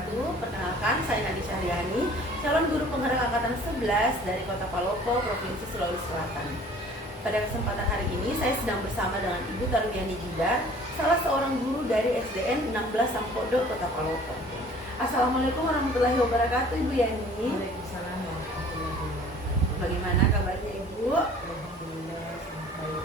wabarakatuh. Perkenalkan, saya Nadi Cahyani, calon guru penggerak angkatan 11 dari Kota Palopo, Provinsi Sulawesi Selatan. Pada kesempatan hari ini, saya sedang bersama dengan Ibu Tarmiani Jidar, salah seorang guru dari SDN 16 Sampodo, Kota Palopo. Assalamualaikum warahmatullahi wabarakatuh, Ibu Yani. Waalaikumsalam warahmatullahi wabarakatuh. Bagaimana kabarnya, Ibu? Alhamdulillah, sangat baik.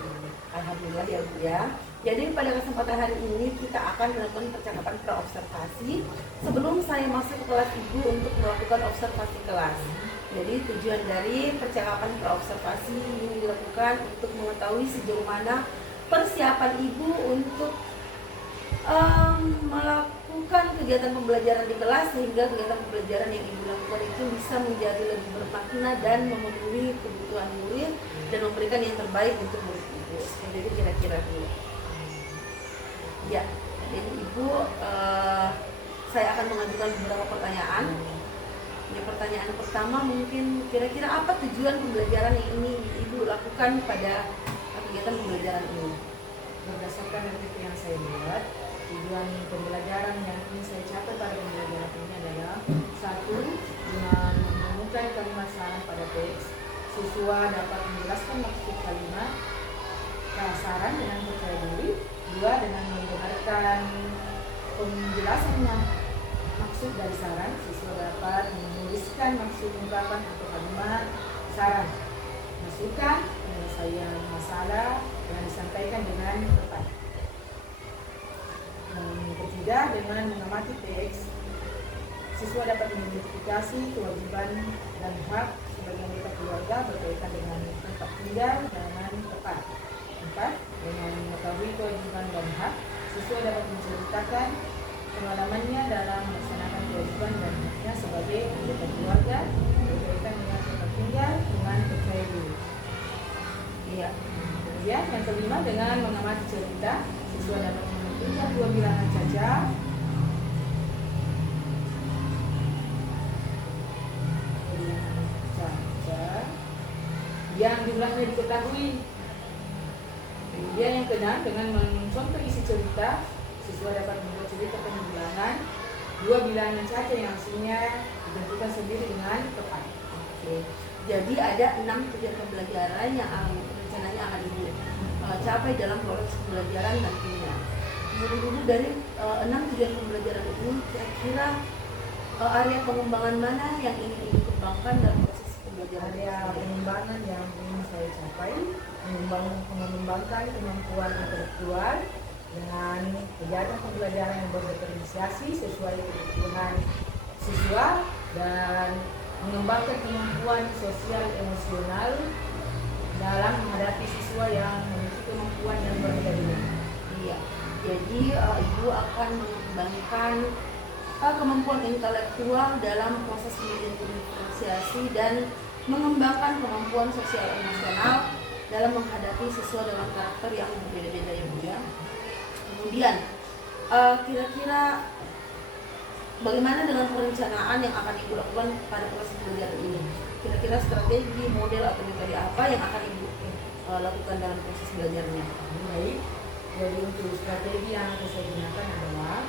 Alhamdulillah ya Bu ya. Jadi pada kesempatan hari ini kita akan melakukan percakapan praobservasi. Sebelum saya masuk ke kelas Ibu untuk melakukan observasi kelas. Jadi tujuan dari percakapan praobservasi ini dilakukan untuk mengetahui sejauh mana persiapan Ibu untuk melakukan kegiatan pembelajaran di kelas, sehingga kegiatan pembelajaran yang Ibu lakukan itu bisa menjadi lebih bermakna dan memenuhi kebutuhan murid dan memberikan yang terbaik untuk murid Ibu. Jadi kira-kira dulu. Ya, jadi Ibu, saya akan mengajukan beberapa pertanyaan. Ya, pertanyaan pertama mungkin kira-kira apa tujuan pembelajaran yang ini Ibu lakukan pada kegiatan pembelajaran ini? Berdasarkan dari yang saya lihat, tujuan pembelajaran yang ingin saya capai pada pembelajaran ini adalah: satu, dengan menemukan kalimat saran pada teks, siswa dapat menjelaskan maksud kalimat saran dengan percaya diri. Dua, dengan mendengarkan penjelasannya maksud dari saran, siswa dapat menuliskan maksud ungkapan atau kalimat saran. Masukkan penyelesaian masalah yang disampaikan dengan tepat. Ketiga, dengan mengamati teks, siswa dapat mengidentifikasi kewajiban dan hak sebagai anggota keluarga berkaitan dengan tempat tinggal dengan tepat. Empat, dengan mengetahui kewajiban dan hak, siswa dapat menceritakan pengalamannya dalam melaksanakan kewajiban dan haknya sebagai anggota keluarga berkaitan dengan tempat tinggal dengan percaya diri. Iya. Kemudian yang kelima, dengan mengamati cerita, siswa dapat menentukan dua bilangan caca yang jumlahnya diketahui. Kemudian yang keenam, dengan mencontoh isi cerita, siswa dapat membuat cerita pengulangan dua bilangan caca yang hasilnya ditentukan sendiri dengan tepat. Oke. Jadi ada 6 tujuan pembelajaran yang rencananya akan Ibu capai dalam proses pembelajaran nantinya. Menurut Ibu, dari 6 tujuan pembelajaran ini kira-kira area pengembangan mana yang ingin Ibu kembangkan dalam proses pembelajaran? Area pengembangan yang ingin saya capai: mengembangkan kemampuan intelektual dengan kegiatan pembelajaran yang berdiferensiasi sesuai kebutuhan siswa, dan mengembangkan kemampuan sosial emosional dalam menghadapi siswa yang memiliki kemampuan yang berbeda. Iya. Jadi Ibu akan mengembangkan kemampuan intelektual dalam proses diferensiasi dan mengembangkan kemampuan sosial emosional dalam menghadapi siswa dengan karakter yang berbeda-beda ya Bu ya. Kemudian kira-kira bagaimana dengan perencanaan yang akan Ibu lakukan pada proses pembelajaran ini? Kira-kira strategi, model atau metode apa yang akan Ibu lakukan dalam proses belajarnya? Baik, jadi untuk strategi yang akan saya gunakan adalah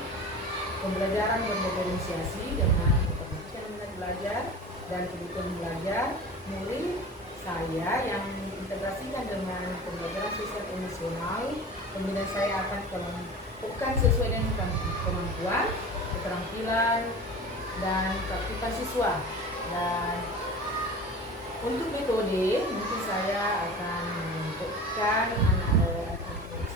pembelajaran berdiferensiasi dengan memperhatikan minat belajar dan kebutuhan belajar murid saya yang diintegrasikan dengan pembelajaran sosial emosional. Kemudian saya akan kelompokkan sesuai dengan kemampuan, keterampilan, dan keaktifan siswa. Dan untuk metode, mungkin saya akan menentukan anak-anak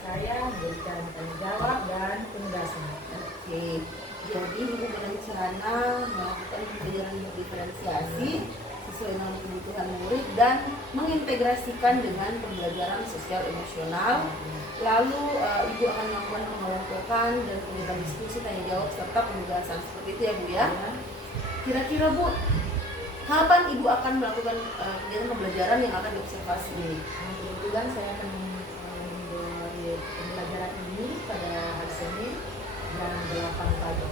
saya memberikan tanggung jawab dan penugasan. Oke, jadi Ibu berencana melakukan pembelajaran berdiferensiasi sesuai dengan kebutuhan murid dan mengintegrasikan dengan pembelajaran sosial emosional. Lalu Ibu akan melakukan pengelompokan dan kegiatan diskusi, tanya jawab, serta penugasan. Seperti itu ya Bu ya. Kira-kira Bu, kapan Ibu akan melakukan kegiatan pembelajaran yang akan diobservasi ini? Kebetulan saya akan memulai pembelajaran ini pada hari Senin jam 8 pagi.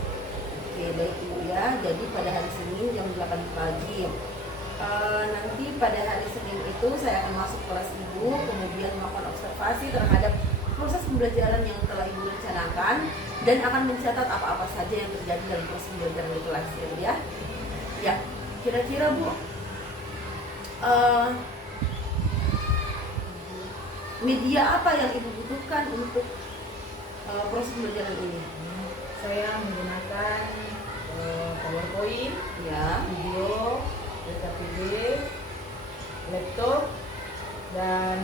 Oke, baik Ibu ya. Jadi pada hari Senin jam 8 pagi. Nanti pada hari Senin itu saya akan masuk kelas Ibu, kemudian melakukan observasi terhadap proses pembelajaran yang telah Ibu rencanakan dan akan mencatat apa-apa saja yang terjadi dalam proses pembelajaran di kelas ya Bu ya. Ya, kira-kira Bu, media apa yang Ibu butuhkan untuk proses pembelajaran ini? Saya menggunakan PowerPoint, Ya, video, DKPD, laptop, dan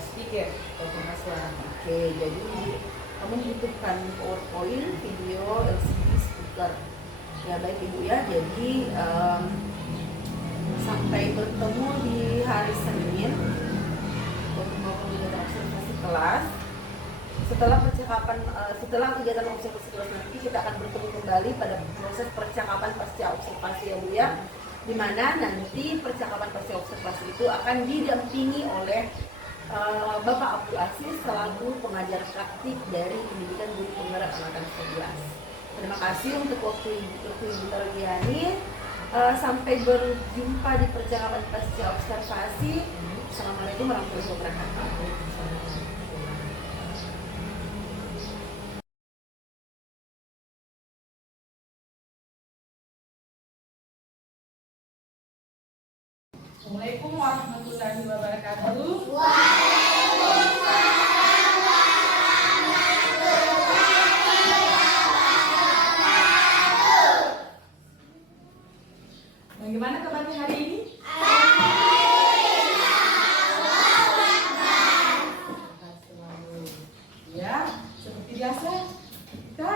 speaker atau pengeras suara. oke. Jadi kamu butuhkan PowerPoint, video, LCD, speaker. Ya baik Ibu ya. Jadi sampai bertemu di hari Senin untuk melakukan kegiatan observasi kelas. Setelah kegiatan observasi kelas nanti kita akan bertemu kembali pada proses percakapan pasca observasi ya Bu ya, di mana nanti percakapan pasca observasi itu akan didampingi oleh Bapak Abdul Aziz selaku pengajar praktik dari Pendidikan Guru Penggerak Angkatan 11. Terima kasih untuk waktu Ibu Tarwiani. Sampai berjumpa di percakapan pasca observasi. Assalamualaikum warahmatullahi wabarakatuh. Assalamualaikum warahmatullahi wabarakatuh. Bagaimana kabarnya hari ini? Ya, seperti biasa kita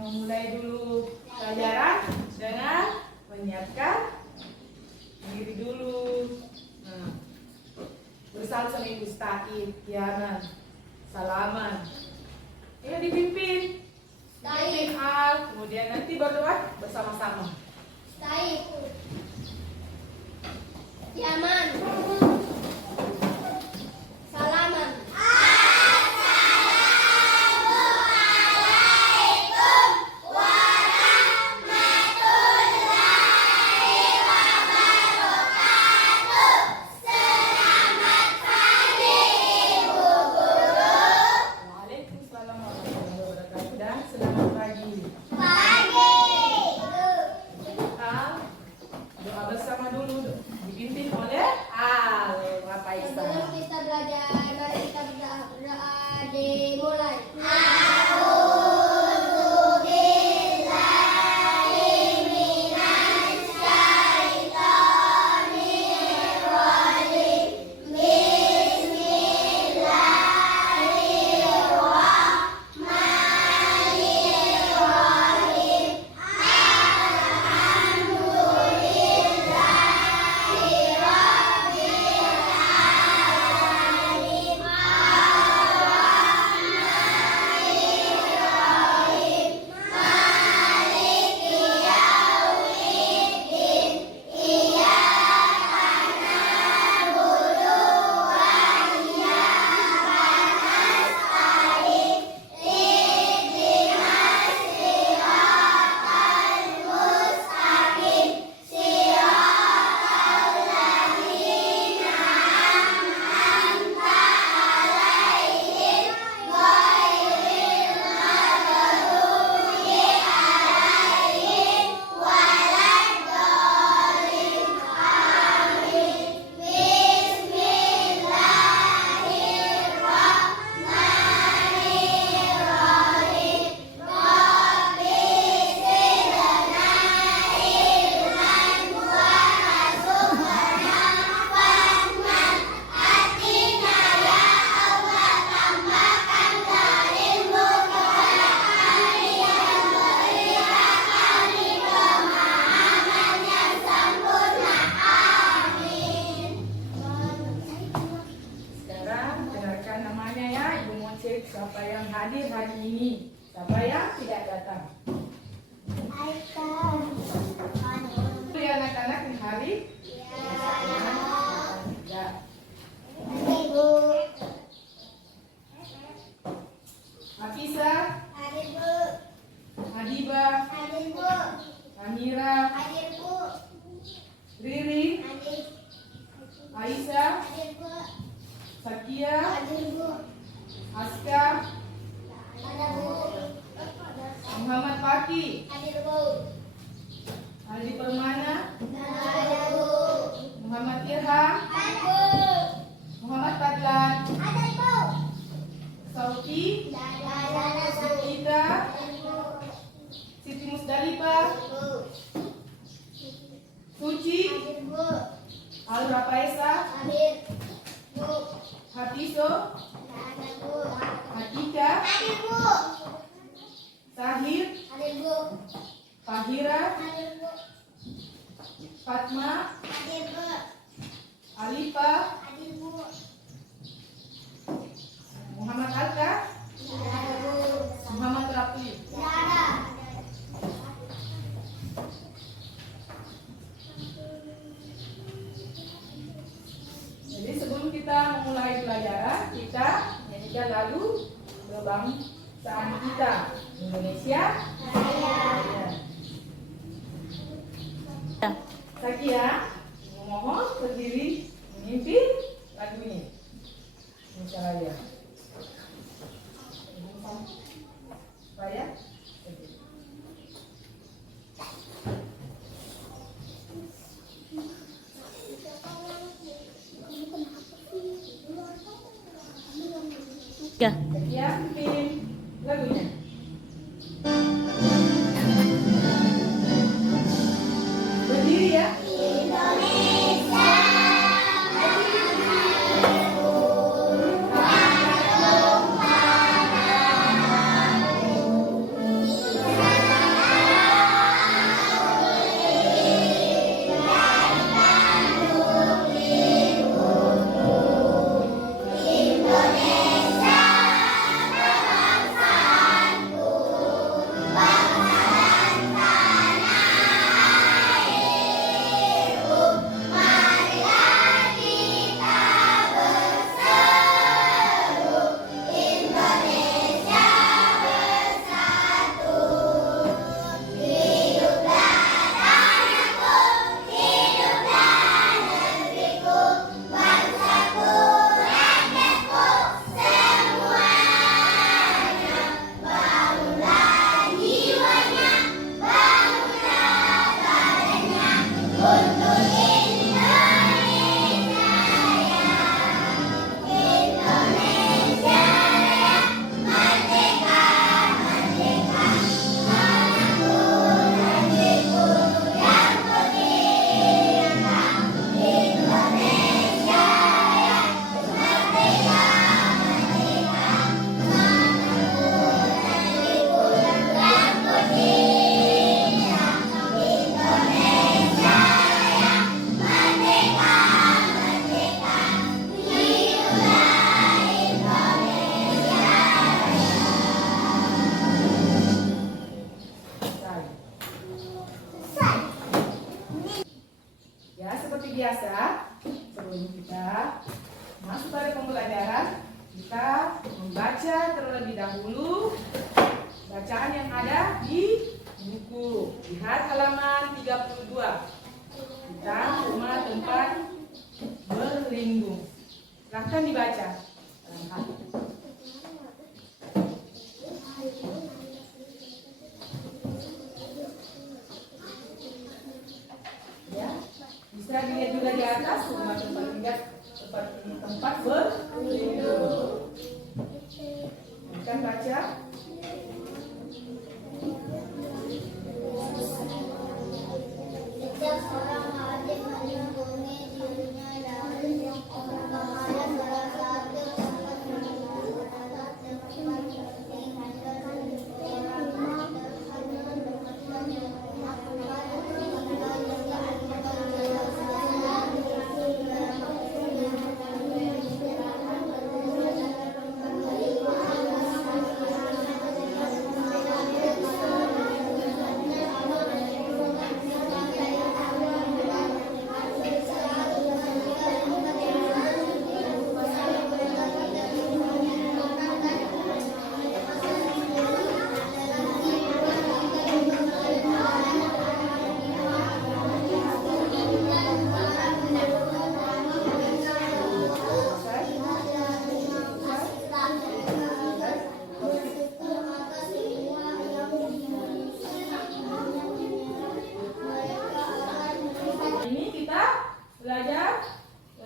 memulai dulu pelajaran dengan menyiapkan diri dulu. Bersalam sama Ibu Staid, Tiana, salaman. Ya dipimpin. Dipimpin Al, kemudian nanti berdoa bersama-sama. Staid. Yaman. Salaman. Waalaikumsalam warahmatullahi wabarakatuh dan selamat pagi. Al, doa bersama dulu dipimpin oleh Al Rafaisa. Sebelum kita belajar, mari kita berdoa dimulai. Sekarang dengarkan namanya ya, Ibu mau cek siapa yang hadir hari ini, siapa yang tidak datang. Itu ya anak-anak yang hari. Ya. Hafisa, Hadiba, Amira, Riri, Aisyah, Sakia, Aska, Ada Bu. Muhammad Paki, Ada Bu. Aldi Permana, Ada Bu. Muhammad Irham, Ada Bu. Muhammad Fadlan, Ada Bu. Sauki, Ada Kita, Siti Musdalifah, Suci, Bu. Alra Faisa, Akhir. Bu. Hafizo, Ada Bu. Atika, Ada Bu. Sahir, Ada Bu. Fahira, Ada Bu. Fatma, Ada Bu. Alifa, Ada Bu. Muhammad Alka, Ada Bu. Muhammad Rafi. Ada. Jadi sebelum kita memulai pelajaran, kita nyanyikan lagu kebangsaan kita, Indonesia. Sakia, mohon berdiri memimpin lagu ini. Misalnya, saya berdiri. Ya. Sakia, pimpin lagunya. Berdiri ya. Ya, seperti biasa, sebelum kita masuk pada pembelajaran, kita membaca terlebih dahulu bacaan yang ada di buku. Lihat halaman 32. Kita rumah tempat berlindung. Silahkan dibaca. Ya, bisa dilihat juga di atas rumah tempat berlindung. Kita baca. Setiap orang wajib melindungi dirinya dari berbahaya salah satu tempat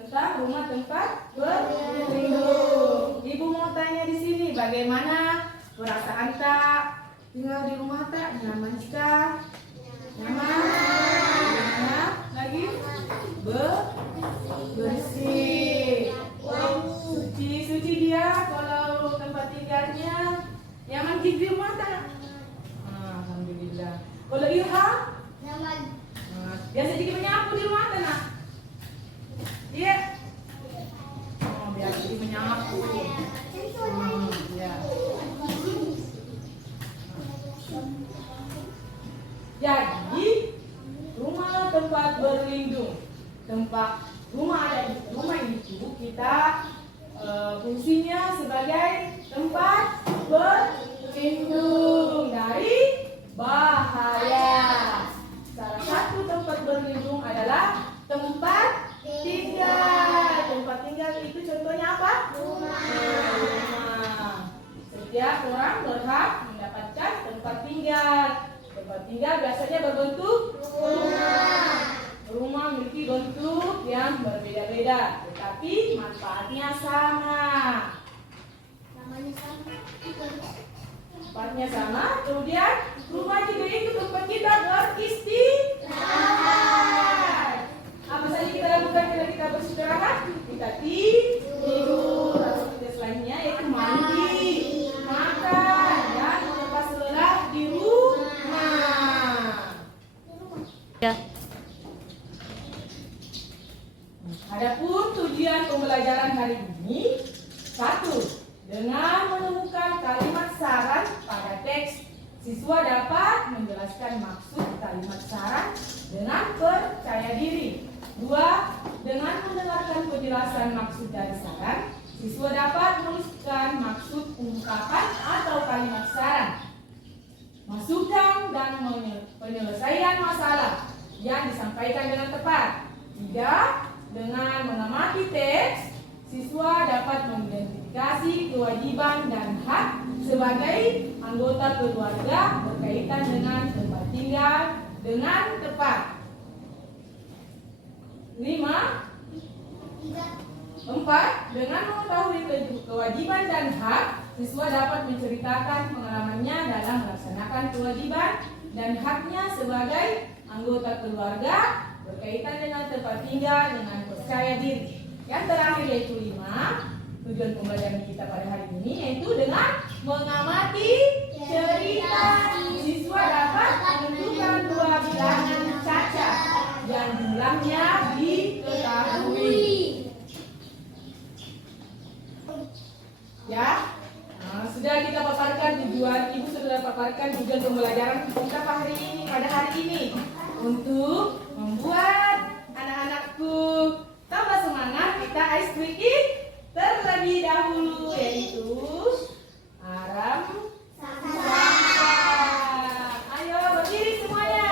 tentang rumah tempat berlindung. Ibu mau tanya di sini, bagaimana perasaan tak tinggal di rumah tak? Nyaman kah? Nyaman? Enak? Lagi? Bersih. Suci dia kalau tempat tinggalnya. Nyaman di rumah tak? Alhamdulillah. Kalau Ilham? Nyaman. Biasa jadi menyapu di rumah tak? Nak? Iya. Oh, biasa jadi menyapu. Ya. Jadi rumah tempat berlindung, rumah itu kita fungsinya sebagai tempat berlindung dari bahaya. Salah satu tempat berlindung adalah tempat tinggal. Tempat tinggal itu contohnya apa? Rumah. Setiap orang berhak mendapatkan tempat tinggal. Tempat tinggal biasanya berbentuk rumah. Rumah memiliki bentuk yang berbeda-beda, tetapi manfaatnya sama. Namanya sama. Manfaatnya sama. Kemudian rumah juga itu tempat kita beristirahat. Apa saja kita lakukan ketika kita beristirahat? Kita tidur. Aktivitas lainnya yaitu mandi, makan, dan melepas lelah di rumah. Ya. Adapun tujuan pembelajaran hari ini, 1. Dengan menemukan kalimat saran pada teks, siswa dapat menjelaskan maksud kalimat saran dengan percaya diri. 2. Dengan mendengarkan penjelasan maksud dari saran, siswa dapat menuliskan maksud ungkapan atau kalimat saran, masukan dan penyelesaian masalah yang disampaikan dengan tepat. 3. Dengan mengamati teks, siswa dapat mengidentifikasi kewajiban dan hak sebagai anggota keluarga berkaitan dengan tempat tinggal dengan tepat. 5. 4. Dengan mengetahui kewajiban dan hak, siswa dapat menceritakan pengalamannya dalam melaksanakan kewajiban dan haknya sebagai anggota keluarga berkaitan dengan tempat tinggal dengan percaya diri. Yang terakhir yaitu 5. Tujuan pembelajaran kita pada hari ini yaitu dengan mengamati cerita. Siswa dapat menentukan 2 bilangan cacat yang jumlahnya diketahui. Ya, sudah kita paparkan tujuan, Ibu sudah paparkan tujuan pembelajaran kita pada hari ini untuk membuat anak-anakku tambah semangat. Kita ice breaking terlebih dahulu, yaitu aram samsak. Ayo berdiri semuanya.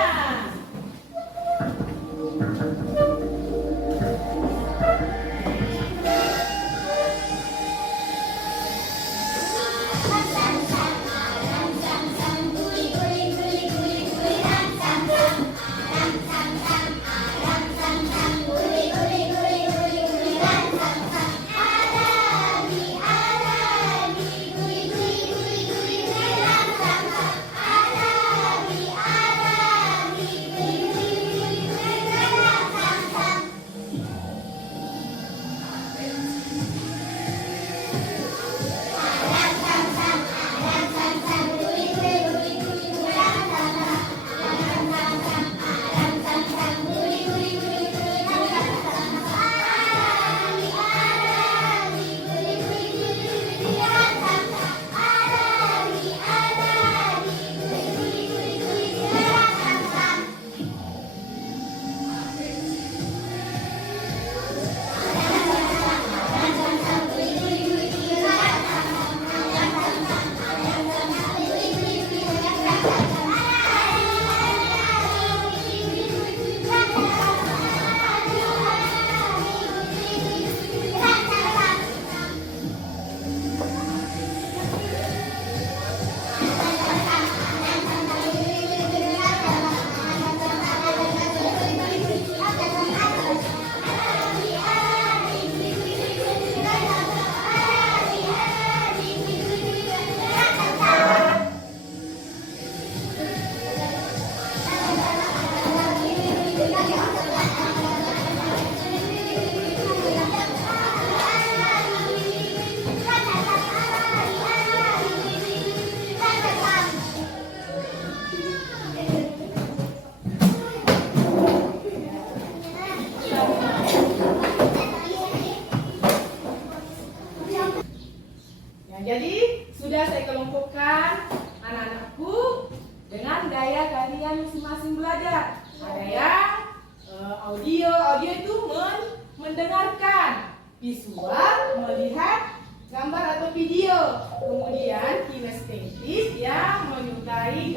mendengarkan. Visual, melihat gambar atau video. Kemudian kinestetis yang menyukai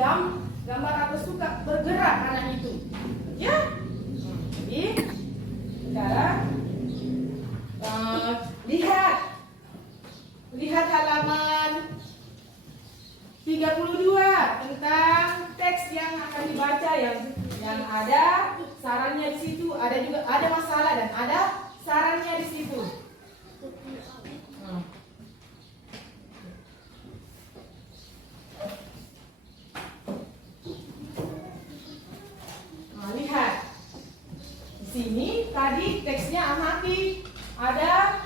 gambar atau suka bergerak anak itu. Ya. Jadi sekarang lihat halaman 32 tentang teks yang akan dibaca yang ada sarannya di situ, ada masalah dan ada sarannya di situ. Nah, lihat. Di sini tadi teksnya amati, ada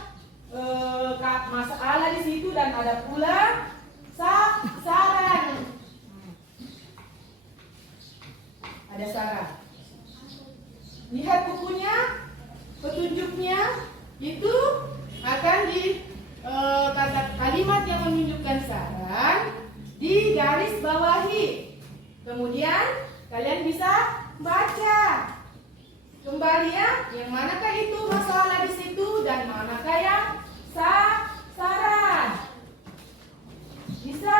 masalah di situ dan ada pula saran. Ada saran. Lihat bukunya, petunjuknya itu akan di kalimat yang menunjukkan saran di garis bawahi. Kemudian kalian bisa baca kembali ya, yang manakah itu masalah di situ dan manakah yang saran. Bisa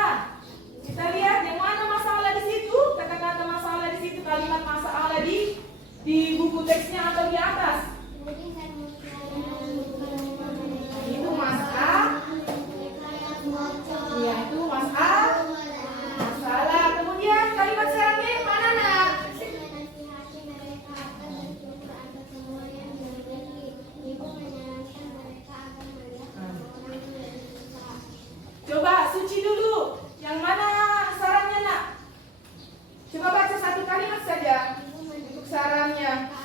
kita lihat yang mana masalah di situ, kata-kata masalah di situ, kalimat masalah di buku teksnya atau di atas. Itu masalah. Iya, itu masalah. Kemudian kalimat sarannya yang mana, Nak? Coba Suci dulu. Yang mana sarannya, Nak? Coba baca satu kalimat saja untuk sarannya.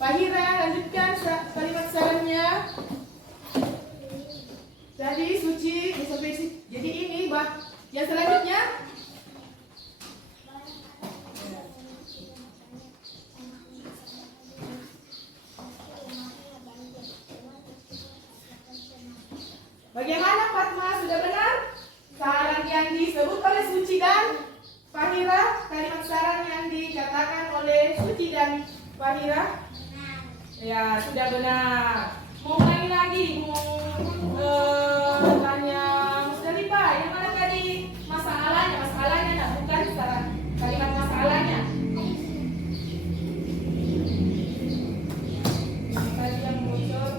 Pak Hira, lanjutkan kalimat sarannya. Tadi Suci sampai sini. Jadi ini, yang selanjutnya. Bagaimana Fatma, sudah benar? Saran yang disebut oleh Suci dan Fahira, kalimat saran yang dikatakan oleh Suci dan Fahira? Ya, sudah benar. Mau ulangi lagi, mau tanya Musdalifah, yang mana tadi masalahnya, nah, bukan saran, kalimat masalahnya. Tadi yang bocor.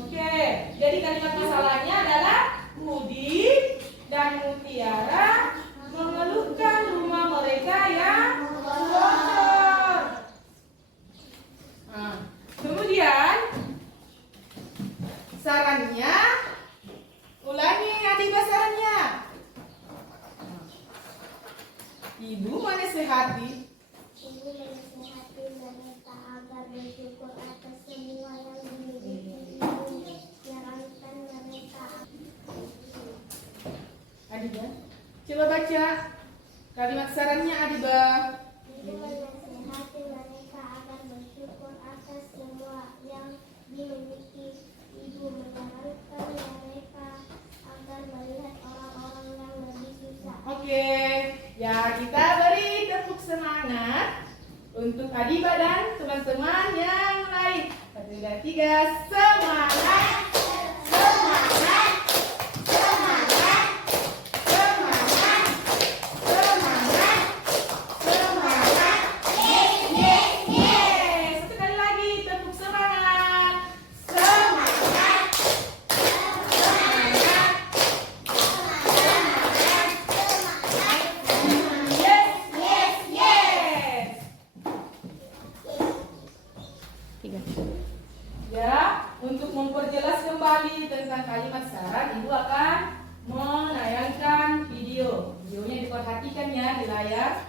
Oke, jadi kalimat masalahnya adalah Budi dan Mutiara mengeluhkan rumah mereka yang bocor. Nah, kemudian sarannya, ulangi adik sarannya. Ibu menasehati. Ibu menasehati mereka agar bersyukur atas semua yang dimiliki ibu, menyarankan mereka. Adiba, coba baca kalimat sarannya Adiba. Ibu menasehati mereka agar bersyukur atas semua yang dimiliki ibu, menyarankan mereka agar melihat orang-orang yang lebih susah. Oke, ya kita beri tepuk semangat untuk Adiba dan teman-teman yang lain. 1, 2, 3, semangat! Semangat! Semangat! Semangat! Semangat! Semangat! Yes, yes, yes! Satu kali lagi tepuk semangat! Semangat! Semangat! Yes, yes, yes! Ya, untuk memperjelas kembali tentang kalimat saran, Ibu akan menayangkan video. Videonya diperhatikan ya di layar.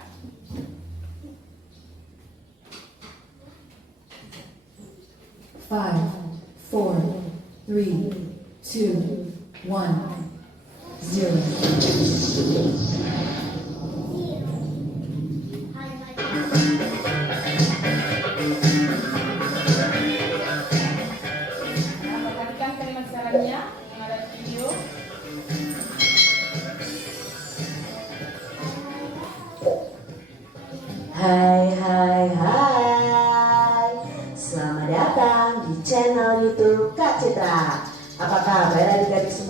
Five, four, three, two, one, zero. Nah, perhatikan kalimat sarannya yang ada di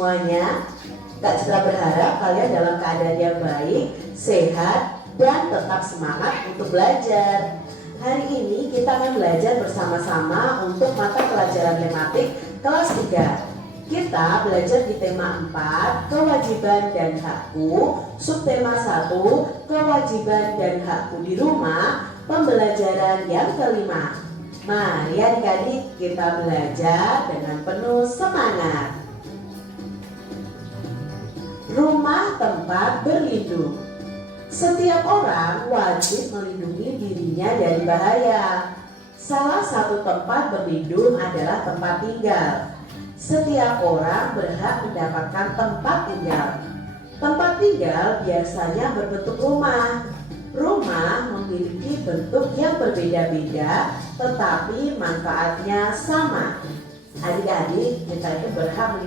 semuanya. Kak Citra berharap kalian dalam keadaan yang baik, sehat, dan tetap semangat untuk belajar. Hari ini kita akan belajar bersama-sama untuk mata pelajaran tematik kelas 3. Kita belajar di tema 4, kewajiban dan hakku, subtema 1, kewajiban dan hakku di rumah, pembelajaran yang kelima. Mari adik-adik kita belajar dengan penuh semangat. Rumah tempat berlindung. Setiap orang wajib melindungi dirinya dari bahaya. Salah satu tempat berlindung adalah tempat tinggal. Setiap orang berhak mendapatkan tempat tinggal. Tempat tinggal biasanya berbentuk rumah. Rumah memiliki bentuk yang berbeda-beda, tetapi manfaatnya sama. Adik-adik, kita itu berhak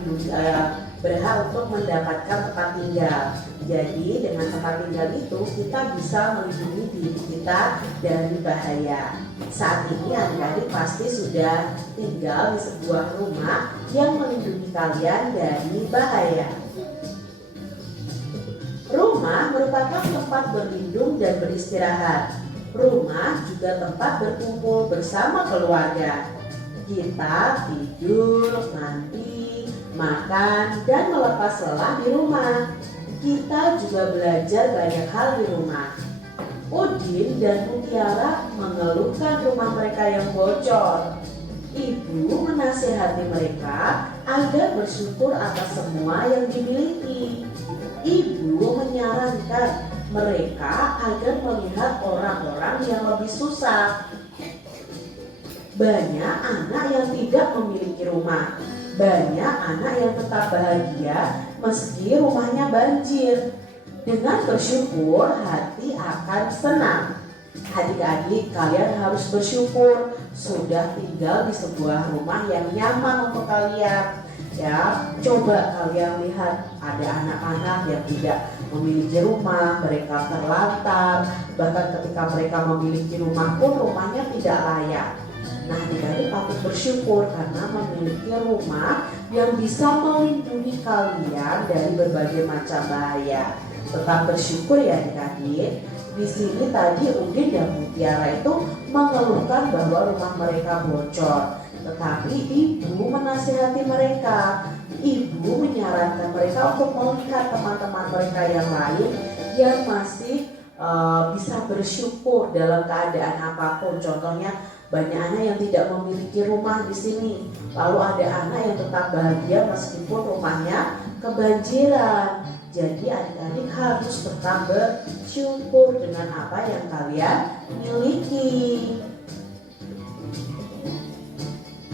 untuk mendapatkan tempat tinggal. Jadi dengan tempat tinggal itu kita bisa melindungi diri kita dari bahaya. Saat ini adik-adik pasti sudah tinggal di sebuah rumah yang melindungi kalian dari bahaya. Rumah merupakan tempat berlindung dan beristirahat. Rumah juga tempat berkumpul bersama keluarga. Kita tidur, mandi, makan, dan melepas lelah di rumah. Kita juga belajar banyak hal di rumah. Udin dan Mutiara mengeluhkan rumah mereka yang bocor. Ibu menasihati mereka agar bersyukur atas semua yang dimiliki. Ibu menyarankan mereka agar melihat orang-orang yang lebih susah. Banyak anak yang tidak memiliki rumah. Banyak anak yang tetap bahagia meski rumahnya banjir. Dengan bersyukur, hati akan senang. Adik-adik, kalian harus bersyukur sudah tinggal di sebuah rumah yang nyaman untuk kalian. Ya, coba kalian lihat ada anak-anak yang tidak memiliki rumah, mereka terlantar, bahkan ketika mereka memiliki rumah pun rumahnya tidak layak. Nah, adik-adik patut bersyukur karena memiliki rumah yang bisa melindungi kalian dari berbagai macam bahaya. Tetap bersyukur ya adik-adik. Di sini tadi Udin dan Mutiara itu mengeluhkan bahwa rumah mereka bocor. Tetapi ibu menasihati mereka. Ibu menyarankan mereka untuk melihat teman-teman mereka yang lain yang masih bisa bersyukur dalam keadaan apapun. Contohnya banyak anak yang tidak memiliki rumah di sini. Lalu ada anak yang tetap bahagia meskipun rumahnya kebanjiran. Jadi adik-adik harus tetap bersyukur dengan apa yang kalian miliki.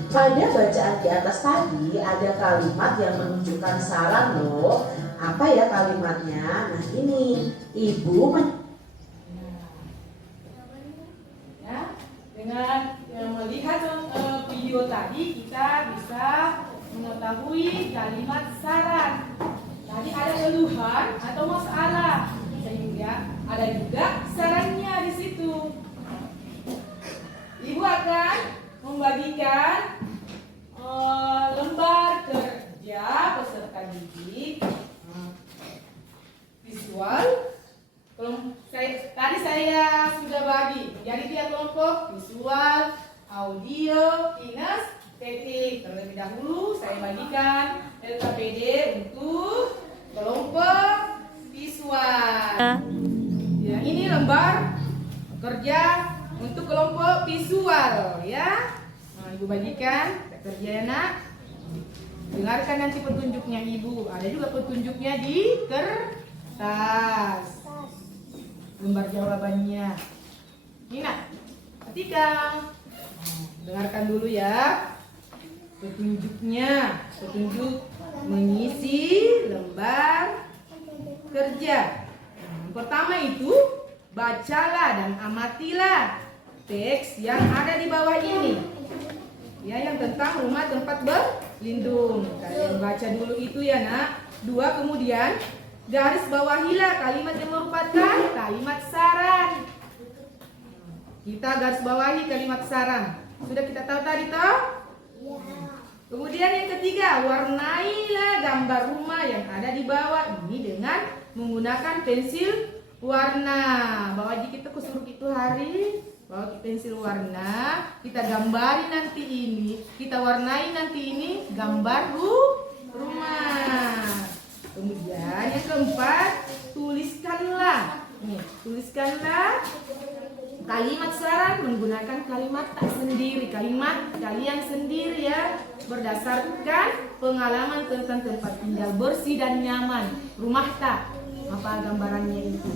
Pada bacaan di atas tadi ada kalimat yang menunjukkan saran loh. Apa ya kalimatnya? Nah ini, ibu Ya, dengan melihat video tadi kita bisa mengetahui kalimat saran. Tadi ada keluhan atau masalah, sehingga ada juga sarannya di situ. Ibu akan membagikan lembar kerja peserta didik visual. Tadi saya sudah bagi menjadi 3 kelompok: visual, audio, kinestetik. Terlebih dahulu saya bagikan LKPD untuk kelompok visual. Ya, ini lembar kerja untuk kelompok visual ya. Nah, ibu bagikan kerja ya nak. Dengarkan nanti petunjuknya ibu. Ada juga petunjuknya di kertas. Lembar jawabannya. Ini nak, ketika dengarkan dulu ya petunjuknya. Petunjuk mengisi lembar kerja. Pertama itu, bacalah dan amatilah teks yang ada di bawah ini. Ya, yang tentang rumah tempat berlindung. Kalian baca dulu itu ya nak. 2, kemudian garis bawahilah kalimat yang merupakan kalimat saran. Kita garis bawahi kalimat saran. Sudah kita tahu tadi toh? Kemudian yang ketiga, warnailah gambar rumah yang ada di bawah ini dengan menggunakan pensil warna. Bawa aja kita ke suruh itu hari, bawa pensil warna, kita gambari nanti ini, kita warnai nanti ini gambar rumah. Kemudian yang keempat, tuliskanlah. Nih, tuliskanlah kalimat saran menggunakan kalimat tak sendiri, kalimat kalian sendiri ya, berdasarkan pengalaman tentang tempat tinggal bersih dan nyaman. Rumah tak, apa gambarannya itu?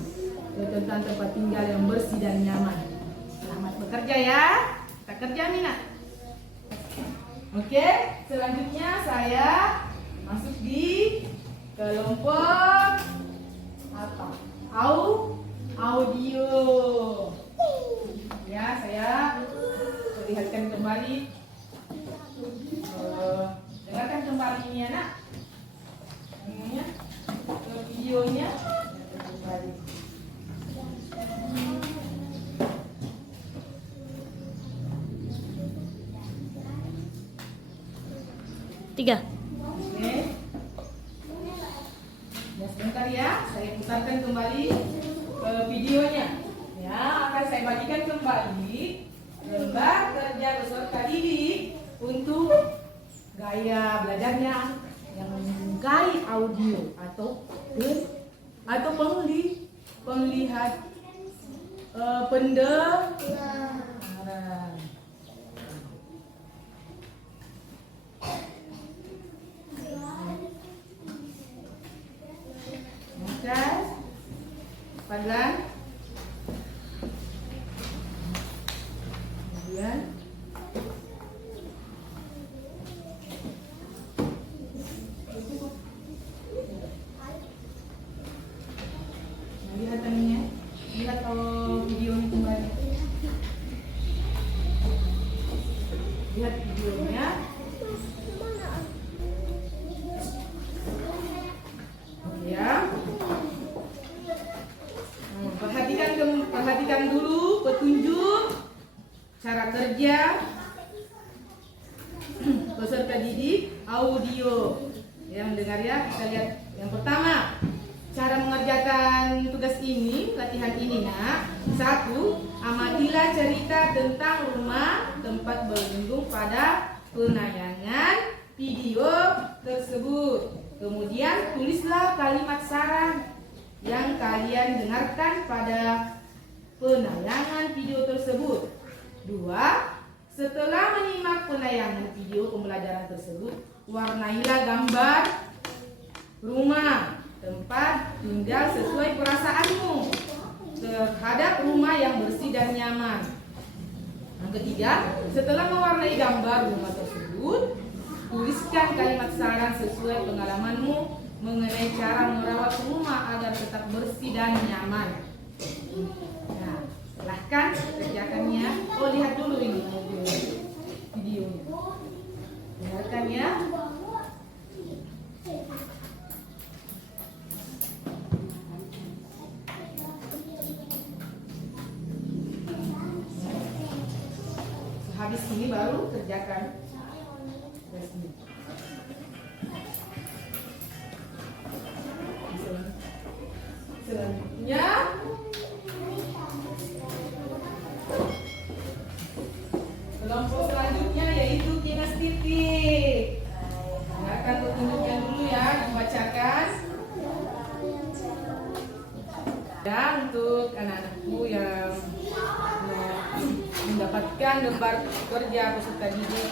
Tentang tempat tinggal yang bersih dan nyaman. Selamat bekerja ya. Kita kerja nih nak. Oke, selanjutnya saya masuk di kelompok apa? Audio. Ya, saya perlihatkan kembali. Dengarkan kembali ini anak. Ininya, videonya. Kembali. Tiga. Oke. Ya, sebentar ya, saya putarkan kembali videonya. Ya, akan saya bagikan kembali lembar kerja peserta didik untuk gaya belajarnya yang menyukai audio atau penglihat pendengaran. Oke, pelan. Kemudian lihat ininya, lihat videonya kembali. Lihat videonya. Ya. Perhatikan dulu petunjuk cara kerja peserta didik audio. Yang dengar ya, kita lihat yang pertama. Cara mengerjakan tugas ini, latihan ini nak. 1. Amatilah cerita tentang rumah tempat berlindung pada penayangan video tersebut. Kemudian tulislah kalimat saran yang kalian dengarkan pada penayangan video tersebut. 2. Setelah menyimak penayangan video pembelajaran tersebut, warnailah gambar rumah tempat tinggal sesuai perasaanmu terhadap rumah yang bersih dan nyaman. Yang ketiga, setelah mewarnai gambar rumah tersebut, tuliskan kalimat saran sesuai pengalamanmu mengenai cara merawat rumah agar tetap bersih dan nyaman. Nah, silahkan kerjakannya. Oh, lihat dulu ini videonya. Dengarkan ya. Habis ini baru kerjakan. Selanjutnya kelompok selanjutnya yaitu kinestetik. Dengarkan petunjuknya dulu ya, dibacakan. Dan untuk anak-anakku yang mendapatkan lembar kerja peserta didik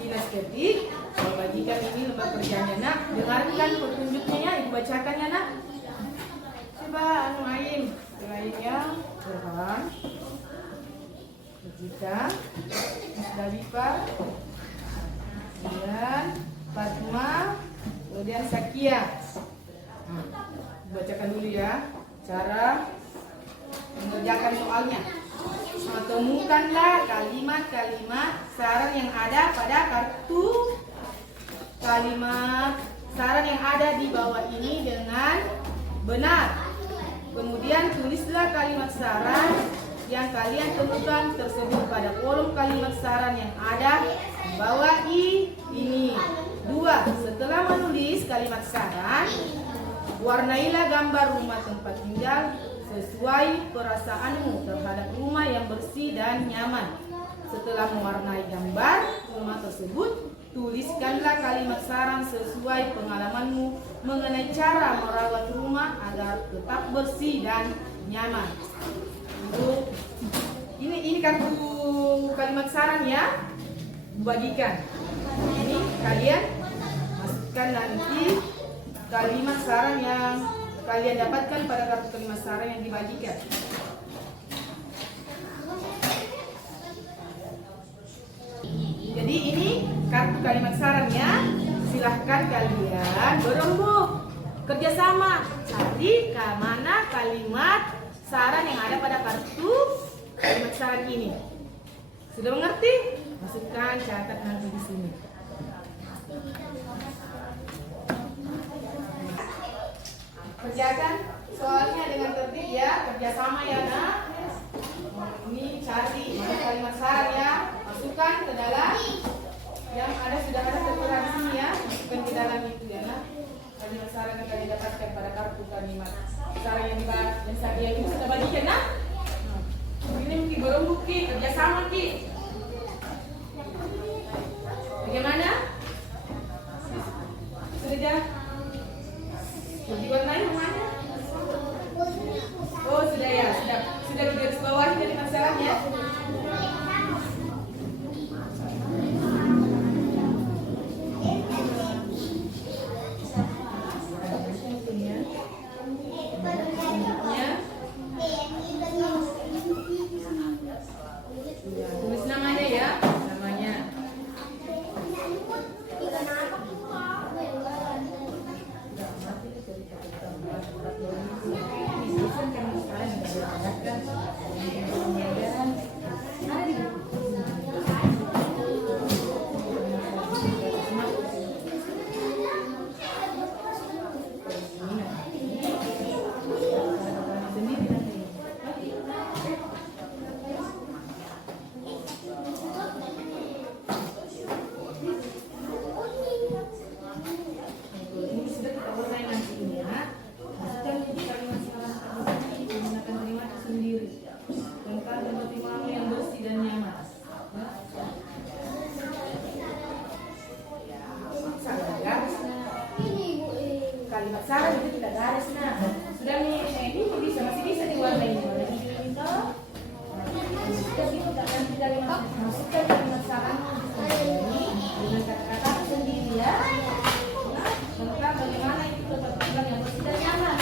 kinestetik, saya bagikan ini lembar kerjanya nak. Dengarkan petunjuknya ya, dibacakan ya nak. Coba main ya, Burhan, Jika, Musdalifah, kemudian Fatma, kemudian Sakia. Bacakan dulu ya cara mengerjakan soalnya. Temukanlah kalimat-kalimat saran yang ada pada kartu kalimat saran yang ada di bawah ini dengan benar. Kemudian tulislah kalimat saran yang kalian temukan tersebut pada kolom kalimat saran yang ada di bawah ini. 2. Setelah menulis kalimat saran, warnailah gambar rumah tempat tinggal sesuai perasaanmu terhadap rumah yang bersih dan nyaman. Setelah mewarnai gambar rumah tersebut, tuliskanlah kalimat saran sesuai pengalamanmu mengenai cara merawat rumah agar tetap bersih dan nyaman. Ini kartu kalimat saran ya, bagikan. Ini kalian masukkan nanti kalimat saran yang kalian dapatkan pada kartu kalimat saran yang dibagikan. Jadi ini kartu kalimat sarannya. Silahkan kalian berembuk kerjasama cari ke mana kalimat saran yang ada pada kartu kalimat saran ini. Sudah mengerti? Masukkan, catat nanti di sini. Kerjakan soalnya dengan tertib ya, kerjasama ya nak. Ini cari mana kalimat saran ya, masukkan ke dalam yang ada, sudah ada tertera di sini ya, masukkan ke dalam itu ya nak. Kalimat saran yang kalian dapatkan pada kartu kalimat saran yang ibu sudah bagikan nak. Ini mungkin berembuk ki, kerjasama ki. Bagaimana? Sudah? Diwarnai rumahnya? Oh sudah ya, sudah digaris bawahi dari masalahnya. Tulis namanya ya, namanya. Kalimat saran itu tidak garis nah. Sudah nih, ini masih bisa diwarnai warna hijau ini toh. Kita gitu tak nanti kalimat masukkan kalimat saran ini dengan kata-kata sendiri ya. Nah, tentang bagaimana itu tempat tinggal yang bersih dan nyaman.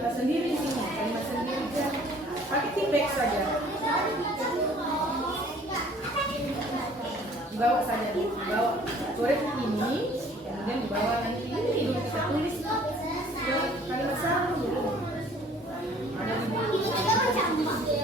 kalimat sendiri sini, kalimat sendiri kan. Pakai tipek saja. Dibawa saja, dibawa korek ini, kemudian dibawa nanti ini dulu kita tulis ke kalimat sarang dulu. Ada di buku.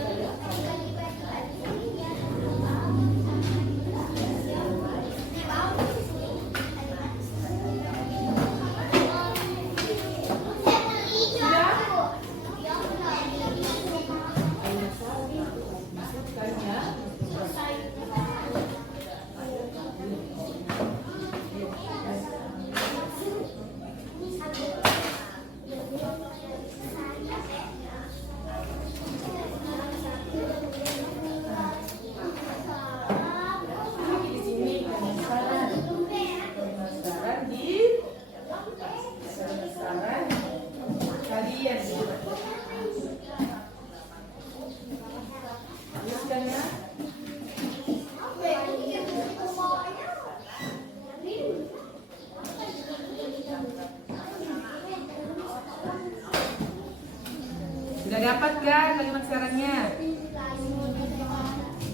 Sudah dapat kan kalimat sarannya?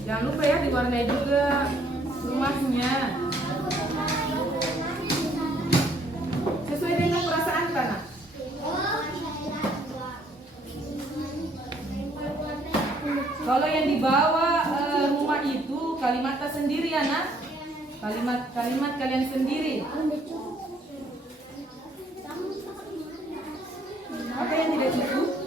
Jangan lupa ya diwarnai juga rumahnya sesuai dengan perasaan tanah. Kalau yang dibawa rumah itu kalimatnya sendiri ya nak, kalimat kalian sendiri. Apa yang tidak cukup?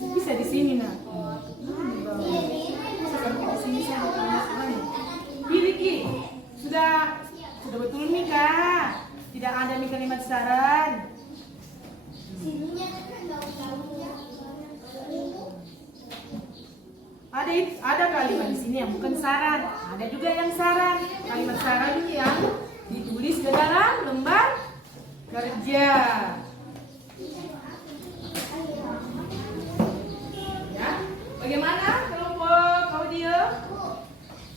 Bisa di sini nak. Pilih sudah betul nih kak. Tidak ada nih kalimat saran. Ada kalimat di sini yang bukan saran. Ada juga yang saran. Kalimat saran yang ditulis ke dalam lembar kerja. Ya, bagaimana kelompok audio?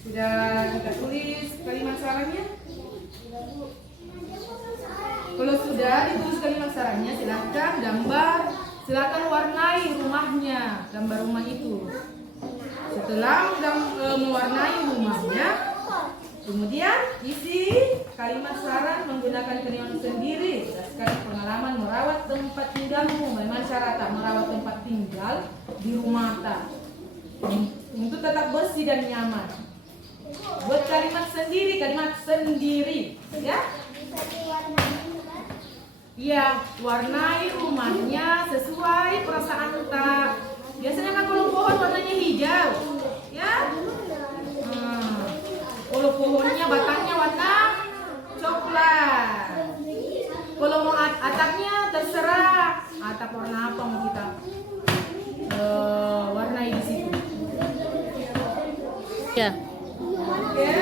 Sudah kita tulis kalimat sarannya? Kalau sudah ditulis kalimat sarannya, silakan warnai rumahnya, gambar rumah itu. Setelah mewarnai rumahnya, kemudian isi kalimat saran menggunakan kalimat sendiri berdasarkan pengalaman merawat tempat tinggalmu. Bagaimana cara tak merawat tempat tinggal di rumah tak untuk tetap bersih dan nyaman. Buat kalimat sendiri, ya. Iya, warnai rumahnya sesuai perasaan tak. Biasanya kan kalau pohon warnanya hijau, ya. Kalau pohonnya batangnya warna coklat. Kalau mau atapnya terserah. Atap warna apa mau kita warnai di situ. Ya. Oke.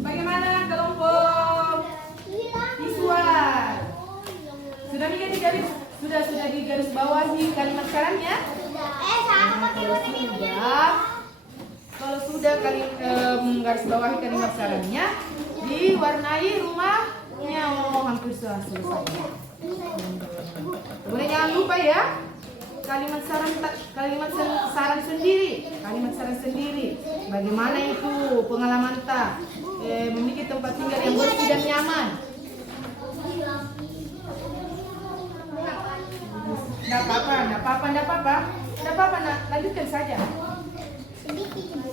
Bagaimana kelompok visual? Sudah di garis bawahi kalimat sarannya? Kalau sudah garis bawahi kalimat sarannya, diwarnai rumahnya. Hampir selesai. Kemudian jangan lupa ya, kalimat saran sendiri. Bagaimana itu pengalaman tak memiliki tempat tinggal yang bersih dan nyaman. Tidak apa-apa, nak. Lanjutkan saja.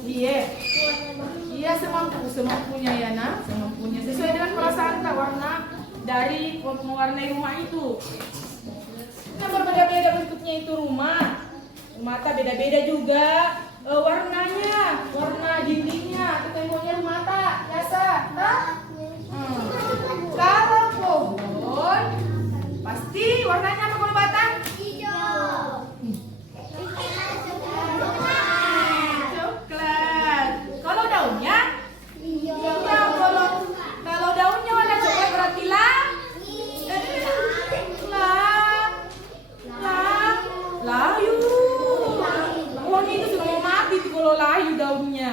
Iya, semampunya ya nak, semampunya sesuai dengan perasaan tak warna dari mewarnai rumah itu. Nah, berbeda-beda bentuknya itu rumah tak beda-beda juga warnanya, warna dindingnya atau temboknya rumah tak biasa, tak? Kalau pohon pasti warnanya apa kalau batang? Coklat. Kalau daunnya? Ya, kalau daunnya warna coklat berarti layu. Pohon itu sudah mau mati kalau layu daunnya.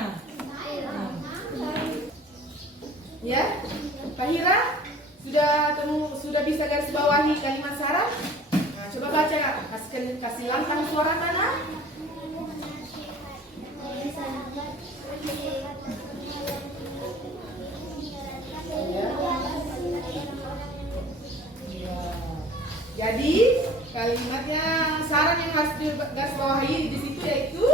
Ya, Pak Hira, Sudah bisa garis bawahi kalimat saran? Nah, coba baca, kasih lantang suara mana? Jadi kalimatnya saran yang harus digarisbawahi di situ yaitu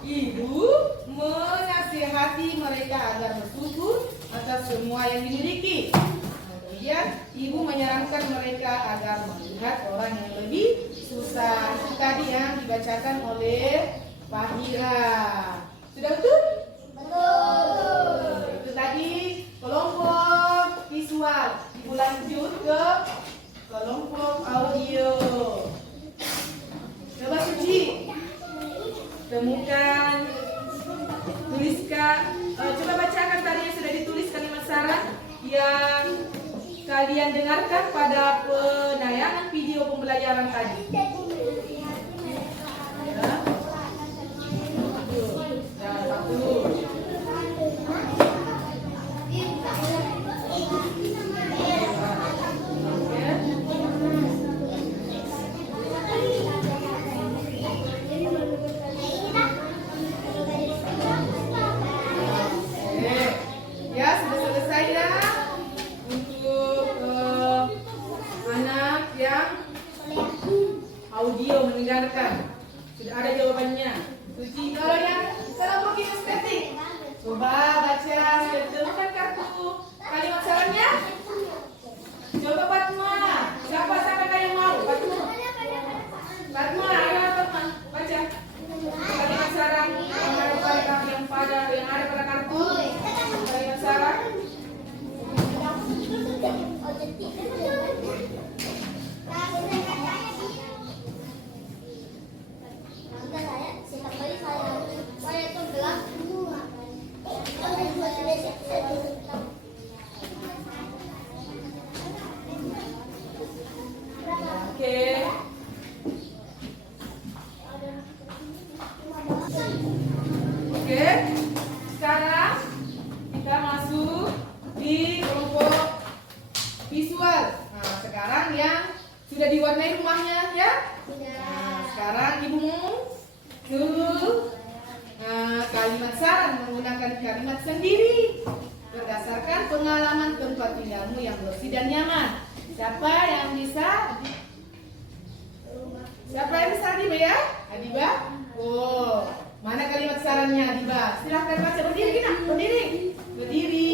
ibu menasihati mereka agar bersyukur atas semua yang dimiliki. Kemudian ibu menyarankan mereka agar melihat orang yang lebih susah. Itu tadi yang dibacakan oleh Fahira. Sudah betul? Betul. Itu tadi kelompok visual. Ibu lanjut ke kelompok audio. Coba Suci, temukan, tuliskan, coba bacakan tadi yang sudah ditulis kalimat saran yang kalian dengarkan pada penayangan video pembelajaran tadi. Ya. Audio mendengarkan. Sudah ada jawabannya. Suci, kalau yang kelompok kinestetik, coba baca, temukan kartu kalimat sarannya. Coba Fatma, siapa yang mau? Fatma, ayo Fatma, baca kalimat saran yang ada pada kartu kalimat saran. Oke, sekarang kita masuk di kelompok visual. Nah, sekarang yang sudah diwarnai rumahnya ya. Nah, sekarang ibu mau suruh kalimat saran menggunakan kalimat sendiri berdasarkan pengalaman tempat tinggalmu yang bersih dan nyaman. Siapa yang bisa? Adiba ya? Adiba? Oh, mana kalimat sarannya Adiba? Silahkan baca. Berdiri nak, berdiri.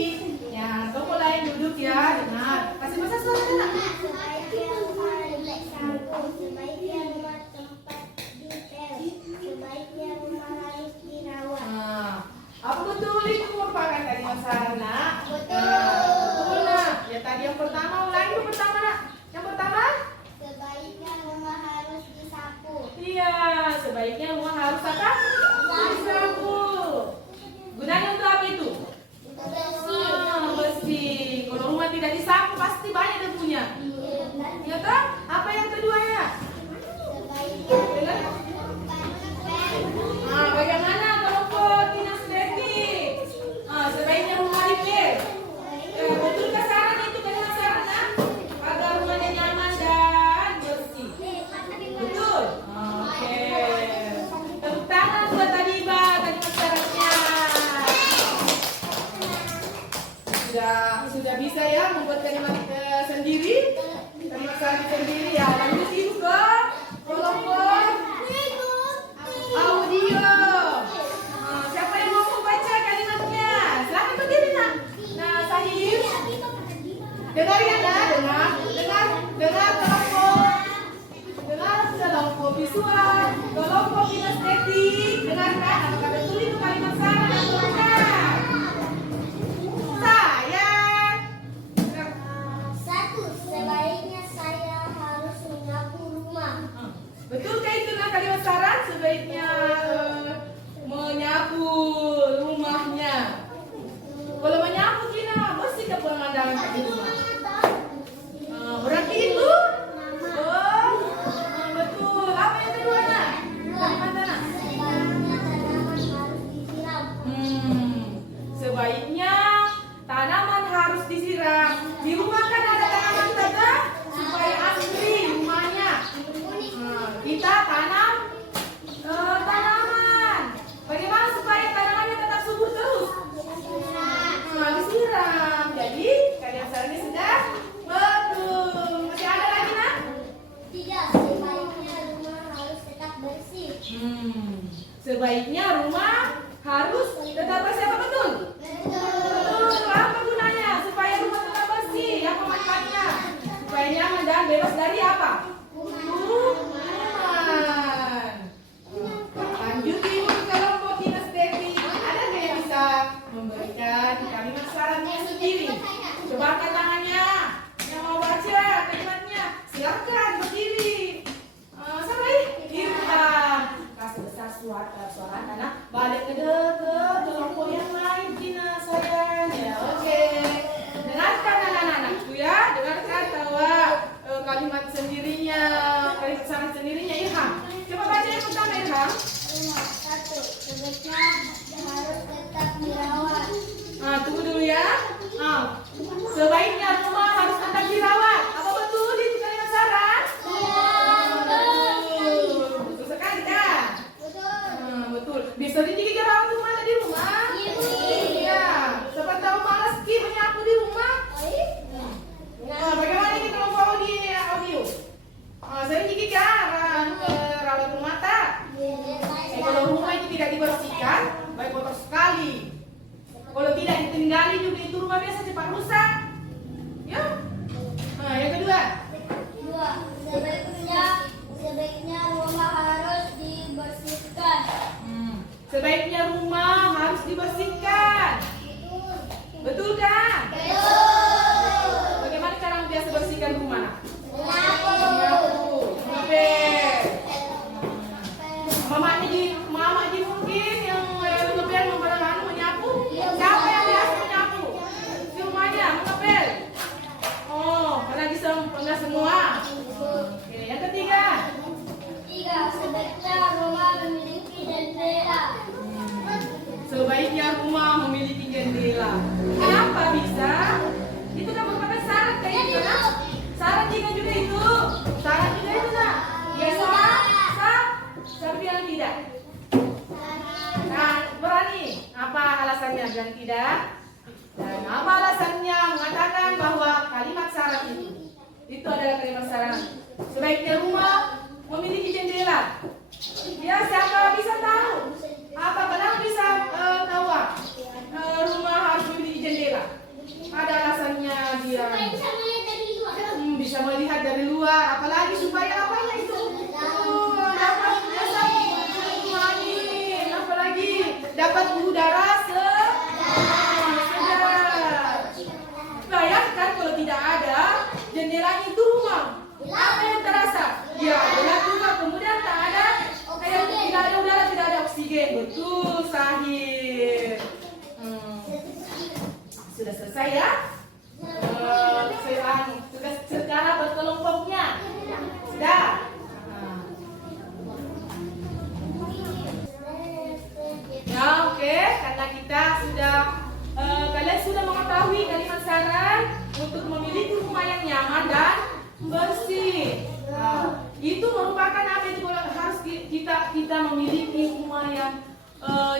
Yang tokoh lain duduk ya. Dengar. Kasih masa suara nak. Sebaiknya rumah relax sampul, sebaiknya rumah tempat detail, sebaiknya rumah harus dirawat. Nah, apa betul itu merupakan kalimat saran nak? Betul. Betul nak. Ya tadi yang pertama, ulangi itu pertama nak. Yang pertama? Sebaiknya rumah harus disapu. Iya, sebaiknya rumah harus apa? Disapu. Gunanya untuk apa itu? Bersih. Bersih. Kalau rumah tidak disapu pasti banyak debunya. Ya toh? Apa yang keduanya? Sebaiknya Bagaimana kelompok kinestetik? Sebaiknya rumah repair. Betulkah saran itu kalimat saran nak? Agar rumahnya nyaman dan bersih. Betul? Oke. Tepuk tangan buat Adiba kalimat sarannya. Sudah bisa ya membuat kalimat sendiri? Kalimat saran sendiri ya. Lanjut ibu ke kelompok audio. Siapa yang mau membaca kalimatnya? Silahkan berdiri nak. Nah, Sahir. Dengar ya nak, dengar kelompok visual, kelompok kinestetik. Dengarkan apakah betul itu kalimat saran atau bukan? Sayang. satu. Sebaiknya saya harus menyapu rumah. Betulkah itu nak kalimat saran? Sebaiknya menyapu rumahnya. Kalau menyapu Gina, bersih ke pemandangan di rumah. Berarti itu? Oh, betul. Apa yang kedua nak? Kalimat nak? Sebaiknya tanaman harus disiram. Sebaiknya tanaman harus disiram. Di rumah kan ada rusak. Yuk. Nah, yang kedua. Dua, sebaiknya rumah harus dibersihkan. Sebaiknya rumah harus dibersihkan. Betul kan? Bagaimana cara biasa bersihkan rumah? Menyapu, ngepel. Mama di mungkin yang ngepel memperlahan menyapu. Siapa yang biasa menyapu? Di rumahnya mengepel. Oh, pernah semua. Oke, yang ketiga. Sebaiknya rumah memiliki jendela. Sebaiknya rumah memiliki jendela. Kenapa bisa? Itu kan merupakan syarat kayak gitu kan? Syarat juga itu. Syarat juga itu nak. Ya sah. Siapa bilang tidak? Nah, berani. Apa alasannya bilang tidak? Dan apa alasannya mengatakan bahwa kalimat syarat itu adalah kalimat syarat. Sebaiknya rumah memiliki jendela. Ya, siapa bisa tahu? Apa pernah bisa tahu rumah harus memiliki jendela? Ada alasannya dia. Bisa melihat dari luar. Apalagi supaya apanya itu? Dapat angin. Apalagi dapat udara segar. Bayangkan kalau tidak ada jendela itu rumah. Apa yang terasa? Ya, gelap juga. Kemudian tak ada, kayak tidak ada udara, tidak ada oksigen. Betul, Sahir. Sudah selesai ya? Sudah secara berkelompoknya. Sudah. Ya, oke. Karena kita sudah, kalian sudah mengetahui kalimat syarat untuk memiliki rumah yang nyaman dan bersih. Nah, itu merupakan apa itu harus kita memiliki rumah yang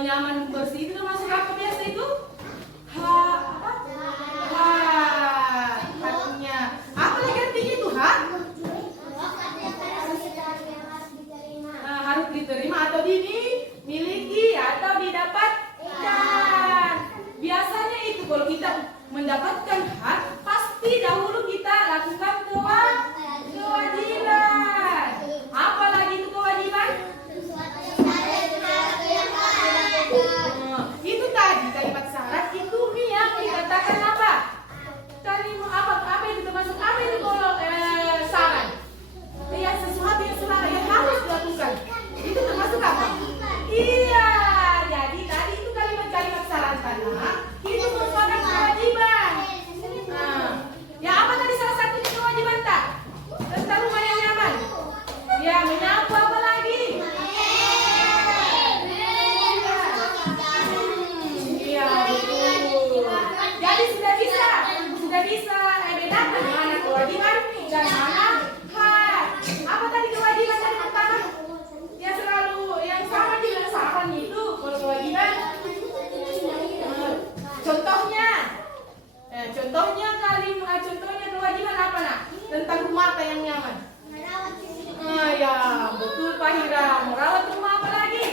nyaman bersih. Itu termasuk apa biasa itu? Haknya. Apa lagi artinya itu hak? Harus diterima atau dimiliki atau didapatkan. Biasanya itu kalau kita mendapatkan hak, pasti dahulu kita lakukan kewajiban. Apalagi itu kewajiban? Itu tadi kalimat syarat itu yang dikatakan apa? Kalimat apa itu termasuk apa itu kalau syarat? Ya sesuatu yang harus dilakukan. Itu termasuk apa? Iya, jadi tadi itu kalimat syarat karena itu merupakan kewajiban. Nah, ya apa tadi salah satu kewajiban tak? Tentang rumah yang nyaman. Ya, menyapu apa lagi? Iya, betul. Jadi sudah bisa bedakan mana kewajiban dan mana hak. Apa tadi kewajiban tadi pertama? Ya selalu yang sama juga sama itu kalau kewajiban. Contohnya kewajiban apa nak? Tentang rumah yang nyaman. Ya betul Pak Hira. Merawat rumah apa lagi?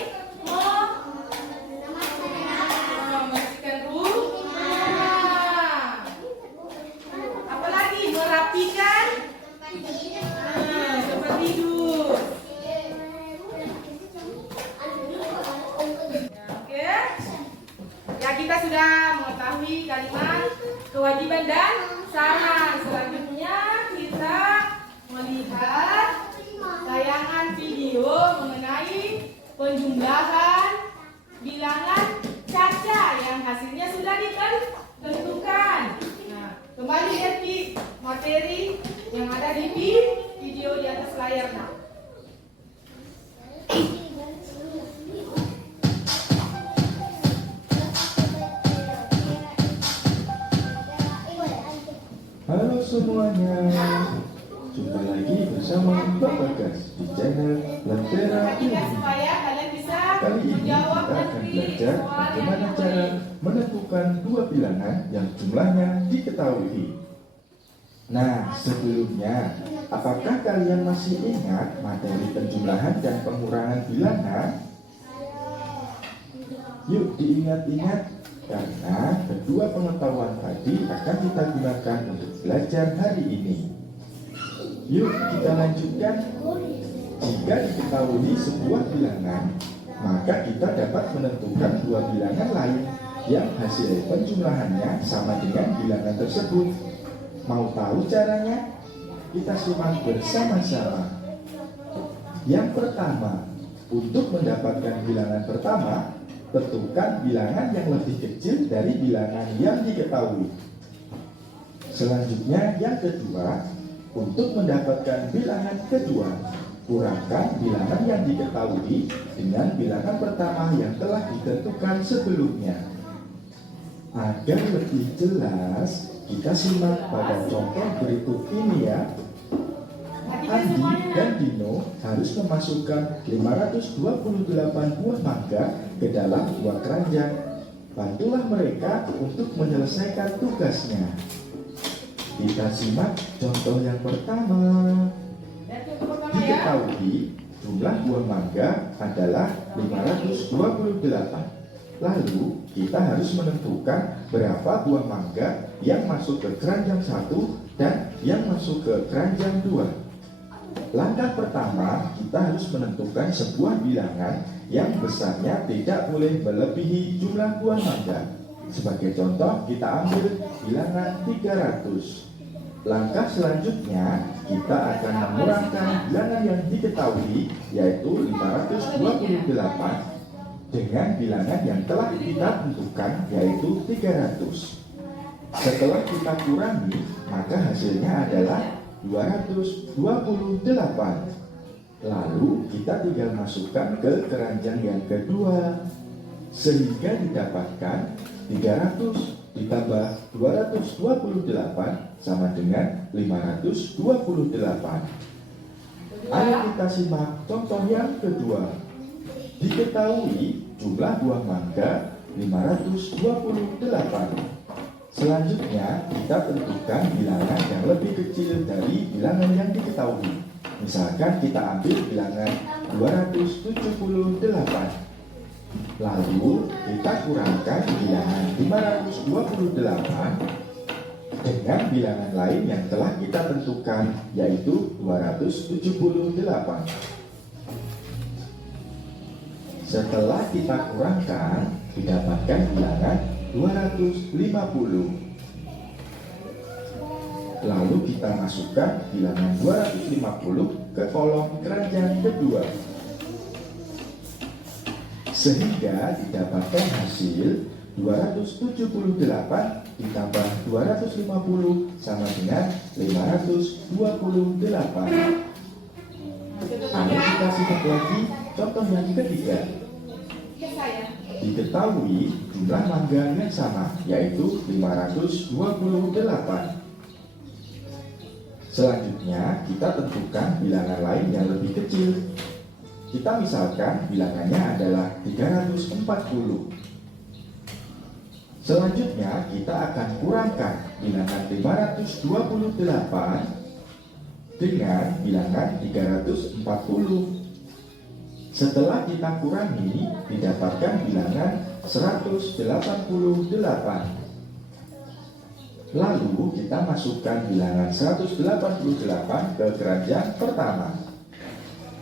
Membersihkan rumah. Apalagi merapikan tempat tidur. Oke. Ya kita sudah mengetahui kalimat kewajiban dan syarat. Selanjutnya kita melihat tayangan video mengenai penjumlahan bilangan caca yang hasilnya sudah ditentukan. Nah, kembali lihat di materi yang ada di video di atas layar. Nah. Halo semuanya, jumpa lagi bersama Mbak Bagas di channel Lentera Ilmu. Supaya kalian bisa Kali ini kita menjawab akan belajar bagaimana cara menentukan dua bilangan yang jumlahnya diketahui. Nah, sebelumnya, apakah kalian masih ingat materi penjumlahan dan pengurangan bilangan? Yuk diingat-ingat karena kedua pengetahuan tadi akan kita gunakan untuk belajar hari ini. Yuk kita lanjutkan. Jika diketahui sebuah bilangan, maka kita dapat menentukan dua bilangan lain yang hasil penjumlahannya sama dengan bilangan tersebut. Mau tahu caranya? Kita simak bersama-sama. Yang pertama, untuk mendapatkan bilangan pertama, tentukan bilangan yang lebih kecil dari bilangan yang diketahui. Selanjutnya, yang kedua, untuk mendapatkan bilangan kedua, kurangkan bilangan yang diketahui dengan bilangan pertama yang telah ditentukan sebelumnya. Agar lebih jelas, kita simak pada contoh berikut ini ya. Andi dan Dino harus memasukkan 528 buah mangga ke dalam 2 keranjang. Bantulah mereka untuk menyelesaikan tugasnya. Kita simak contoh yang pertama. Diketahui jumlah buah mangga adalah 528. Lalu kita harus menentukan berapa buah mangga yang masuk ke keranjang 1 dan yang masuk ke keranjang 2. Langkah pertama, kita harus menentukan sebuah bilangan yang besarnya tidak boleh melebihi jumlah buah mangga. Sebagai contoh, kita ambil bilangan 300. Langkah selanjutnya, kita akan mengurangkan bilangan yang diketahui, yaitu 528, dengan bilangan yang telah kita tentukan, yaitu 300. Setelah kita kurangi, maka hasilnya adalah 228. Lalu kita tinggal masukkan ke keranjang yang kedua, sehingga didapatkan 300 ditambah 228 sama dengan 528. Ayo kita simak contoh yang kedua. Diketahui jumlah buah mangga 528. Selanjutnya, kita tentukan bilangan yang lebih kecil dari bilangan yang diketahui. Misalkan kita ambil bilangan 278. Lalu, kita kurangkan bilangan 528 dengan bilangan lain yang telah kita tentukan, yaitu 278. Setelah kita kurangkan, didapatkan bilangan 250. Lalu kita masukkan bilangan 250 ke kolom keranjang kedua, sehingga didapatkan hasil 278 ditambah 250 sama dengan 528. Ayo kita simak lagi contoh yang ketiga. Diketahui jumlah mangga yang sama, yaitu 528. Selanjutnya, kita tentukan bilangan lain yang lebih kecil. Kita misalkan bilangannya adalah 340. Selanjutnya, kita akan kurangkan bilangan 528 dengan bilangan 340. Setelah kita kurangi, didapatkan bilangan 188. Lalu kita masukkan bilangan 188 ke keranjang pertama,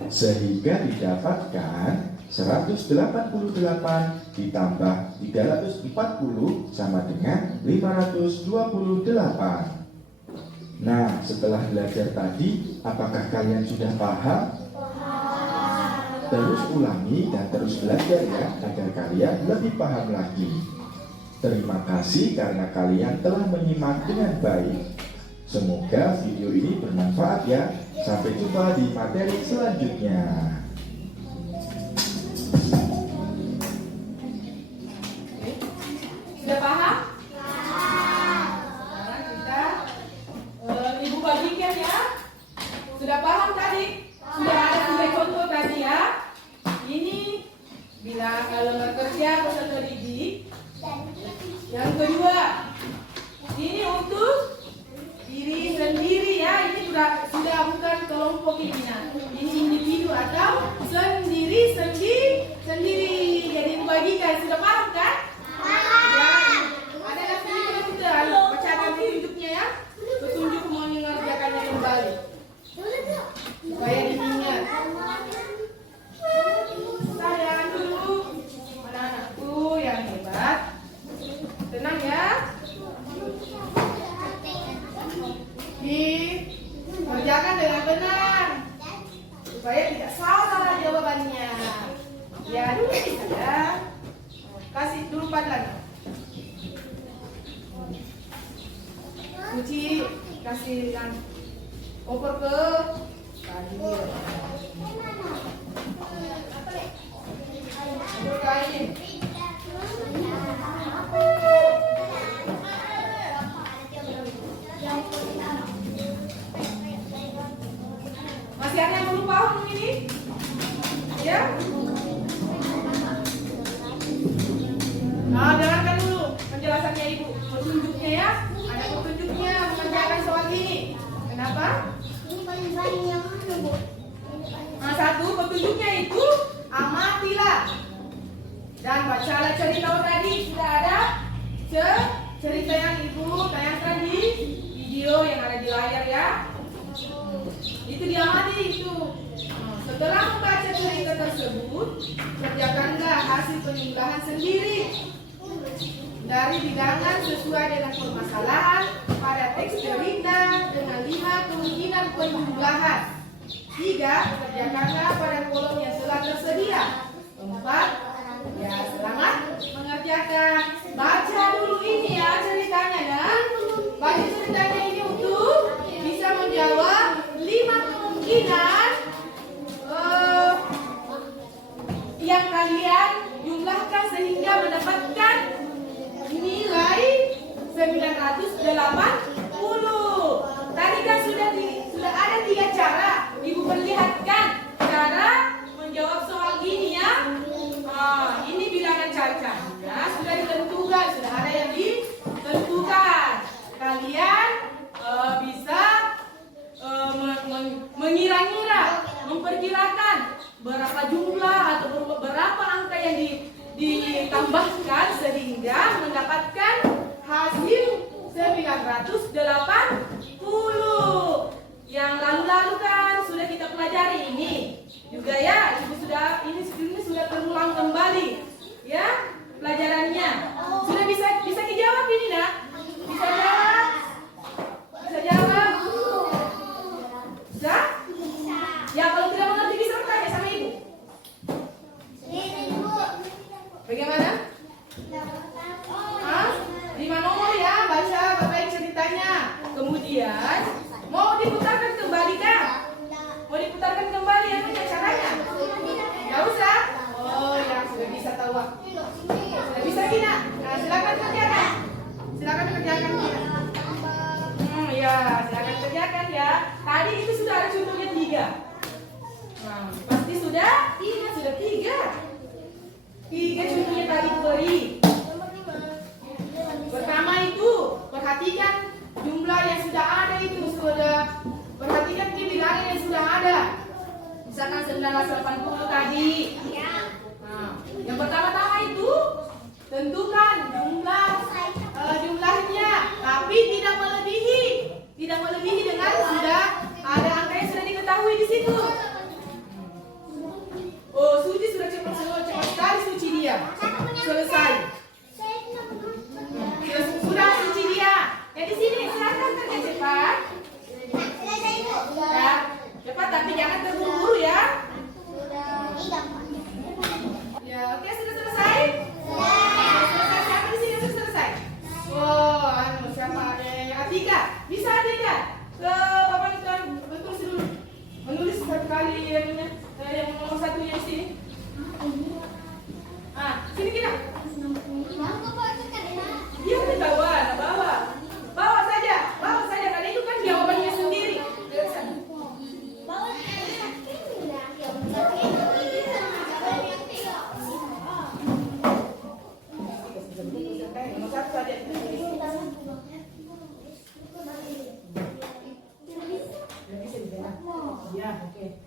sehingga didapatkan 188 ditambah 340 sama dengan 528. Nah, setelah belajar tadi, apakah kalian sudah paham? Terus ulangi dan terus belajar ya, agar kalian lebih paham lagi. Terima kasih karena kalian telah menyimak dengan baik. Semoga video ini bermanfaat ya. Sampai jumpa di materi selanjutnya. Sudah paham? Sekarang kita Ibu bagikan ya. Sudah paham tadi? Sudah ada 3 contoh tadi ya. Ini bila lembar kerja peserta didik. Yang kedua, ini untuk diri sendiri ya. Ini sudah bukan kelompok ini. Ini individu atau sendiri. Jadi bagikan, sudah paham kan? Ya. dikerjakan dengan benar supaya tidak salah jawabannya. Ya, dulu bisa ya. Kasih dulu lagi. Cuci, kasih yang oper ke tadi. Oper ke ini. Masih ada yang belum paham ini? Ya? Nah, dengarkan dulu penjelasannya Ibu. Petunjuknya ya. Ada petunjuknya mengerjakan soal ini. Kenapa? Ini paling banyak yang mana, Bu? Nah, satu petunjuknya itu amatilah dan bacalah cerita tadi. Sudah ada cerita yang Ibu tayangkan di video yang ada di layar ya. Itu diamati itu. Setelah membaca cerita tersebut, kerjakanlah hasil penjumlahan sendiri dari bilangan sesuai dengan permasalahan pada teks cerita dengan 5 kemungkinan penjumlahan. 3. Kerjakanlah pada kolom yang telah tersedia. 4. Ya, selamat mengerjakan. Baca dulu ini ya ceritanya dan baca ceritanya ini untuk bisa menjawab 5 kemungkinan yang kalian jumlahkan sehingga mendapatkan nilai 980. Tadi kan sudah ada 3 cara. Ibu perlihatkan cara menjawab soal ini ya. Ini bilangan cacahnya sudah ditentukan, sudah ada yang ditentukan. Kalian bisa mengira-ngira, memperkirakan berapa jumlah atau berapa angka yang ditambahkan sehingga mendapatkan hasil 980. Yang lalu-lalu kan sudah kita pelajari ini juga ya. Ibu sudah ini sudah terulang kembali ya pelajarannya. Sudah bisa dijawab ini nak? Bisa jawab? Bisa jawab? Bisa? Ya kalau tidak mengerti bisa bertanya sama ibu. Bagaimana? 5 nomor ya, baca baik ceritanya. Kemudian mau diputarkan kembali kan? Mau diputarkan kembali ya caranya? Gak usah? Oh ya sudah bisa tahu. Sudah bisa Kina? Nah silakan kerjakan. Silakan kerjakan Kina. Ya silakan kerjakan ya. Tadi itu sudah ada contohnya 3. Nah, pasti sudah? Iya sudah 3. 3 contohnya tadi beri. Pertama itu perhatikan jumlah yang sudah ada itu sudah. Perhatikan di bilangan yang sudah ada. Misalkan 980 tadi. Nah, yang pertama-tama itu tentukan jumlahnya, tapi tidak melebihi dengan sudah ada angka yang sudah diketahui di situ. Oh, Suci sudah cepat sekali Suci dia. Selesai. Sudah Suci dia. Ya di sini silakan kerja cepat. Ya, cepat tapi jangan terburu-buru ya. Ya, oke sudah selesai? Selesai. Siapa di sini sudah selesai? Oh, siapa ada yang Atika? Bisa Atika? Ke Bapak Tuan betul dulu. Menulis satu kali yang nomor 1 yang sini. Sini kita. Dia di bawah, bawa saja karena itu kan jawabannya sendiri. Nomor 1 saja. Ya, oke.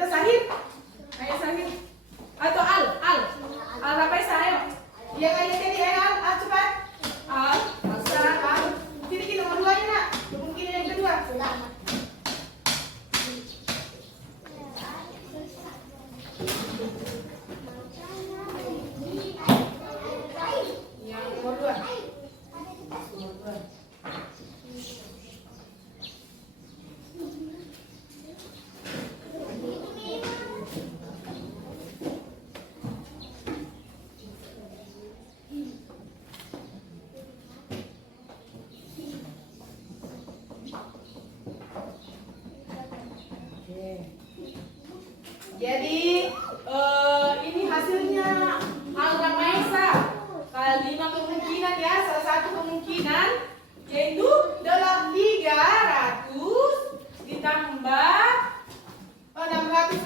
Kita Sahid. Ayo Sahid. Atau Al. Al Rafaisa ayo. Yang ayah tadi ayo Al cepat. Al. Kiri nomor 2 nya nak. Kemungkinan yang kedua. Yang nomor 2. Jadi ini hasilnya Al-Ramaisa. 5 kemungkinan ya. Salah satu kemungkinan yaitu dalam 300 ditambah 680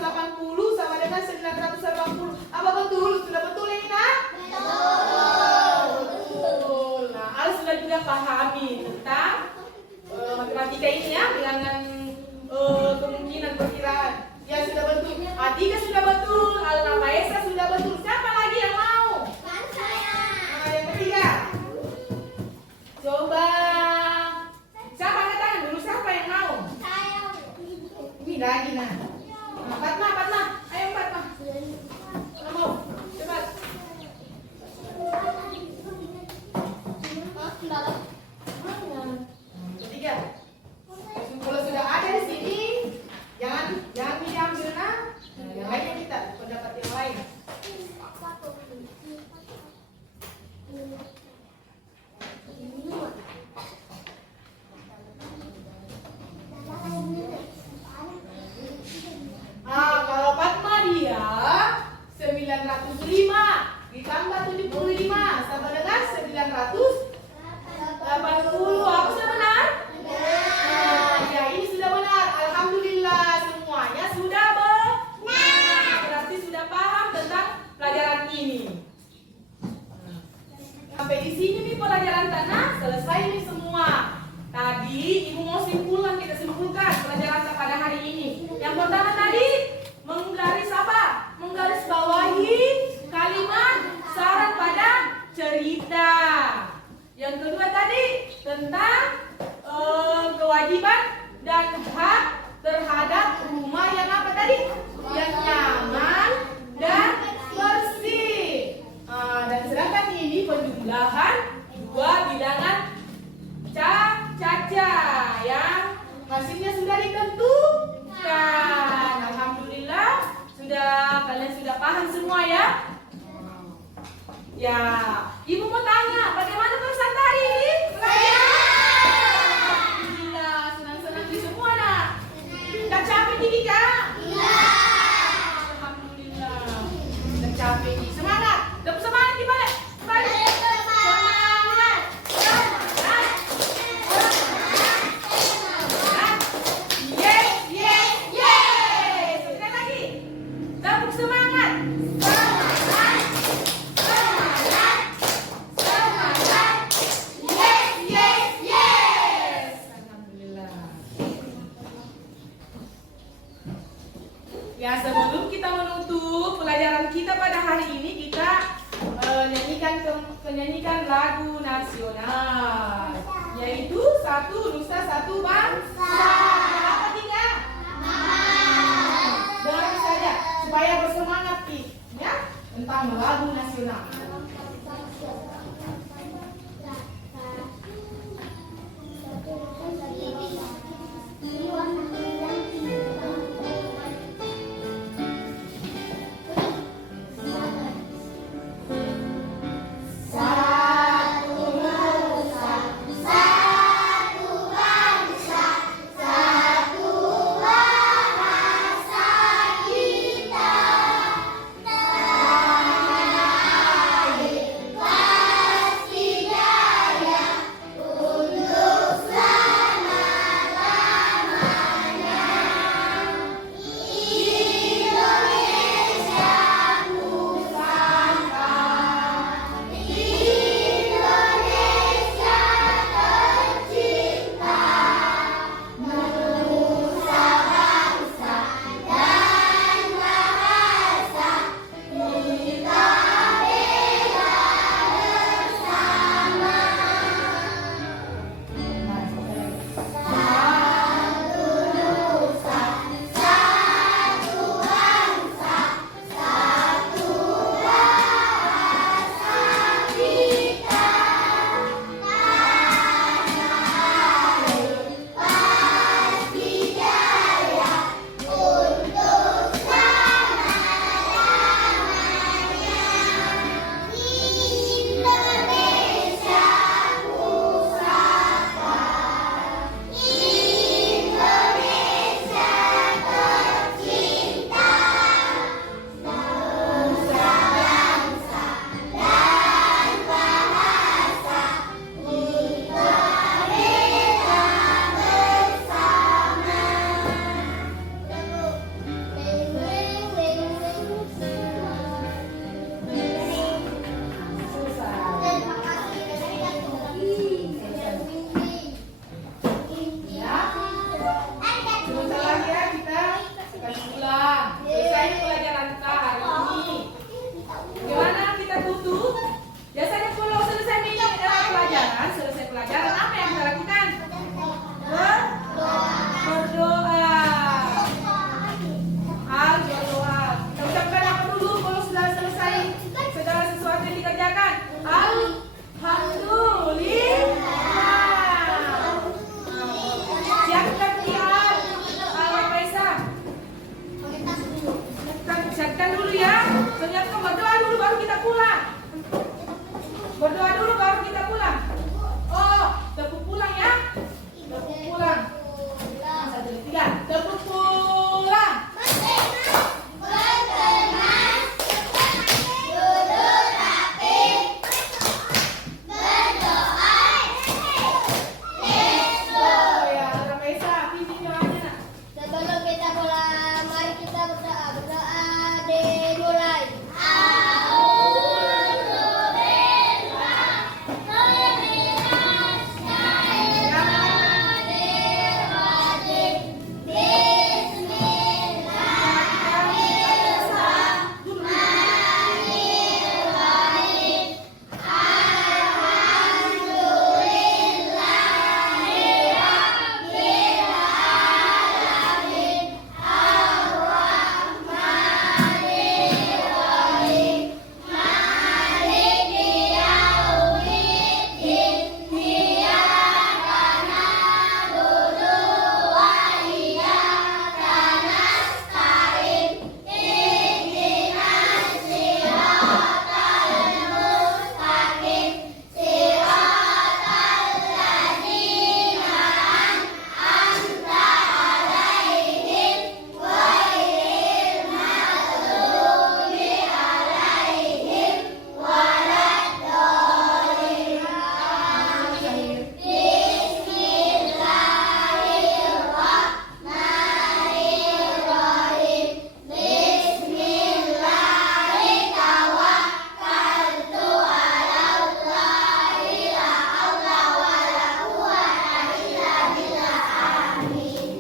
sama dengan 980. Apa betul? Sudah betul ini nak? Betul. Nah, Al sudah juga pahami tentang matematika ini ya, bilangan kemungkinan perkiraan. Ya sudah betul. Atika sudah betul. Al-Ramaisa sudah betul. Siapa lagi yang mau? Yang ketiga. Coba. Siapa angkat tangan dulu? Siapa yang mau? Ini lagi nah. Fatma. Ayo Fatma. Kalau mau. Cepat. Ketiga. Kalau sudah ada di sini, jangan diambil nah. Yang lainnya kita pendapat yang lain. Kalau Fatma dia 905 ditambah 75 sama dengan 980. Apa sudah benar? Ya ini sudah benar. Alhamdulillah semuanya sudah benar. Berarti sudah paham tentang pelajaran ini. Sampai di sini nih pelajaran tanah selesai nih semua. Tadi ibu mau simpulkan, kita simpulkan pelajaran pada hari ini. Yang pertama tadi menggaris apa? Menggaris bawahi kalimat syarat pada cerita. Yang kedua tadi tentang kewajiban dan hak terhadap rumah yang apa tadi? Yang nyaman dan bersih. Dan sedangkan ini penjumlahan dua bilangan caca yang hasilnya sudah ditentukan. Alhamdulillah kalian sudah paham semua ya. Ya, ibu mau tanya, bagaimana perasaan hari ini? Alhamdulillah, senang-senang di semua nak. Tidak capek nih kak? Alhamdulillah, tidak capek nih. Semangat, dapat semangat gimana? Semangat. Ya, sebelum kita menutup pelajaran kita pada hari ini, kita menyanyikan lagu nasional, yaitu Satu Nusa Satu Bangsa. Apa tiga? Dengar saja supaya bersemangat ya tentang lagu nasional. Soniatka berdoa dulu baru kita pulang. Berdoa dulu baru kita pulang. Oh, tepuk pulang ya. Tepuk pulang. Satu, tiga. Tepuk pulang. Oh ya, Ramesa, pimpin doanya nak. Sebelum kita pulang, mari kita berdoa. Berdoa dimulai.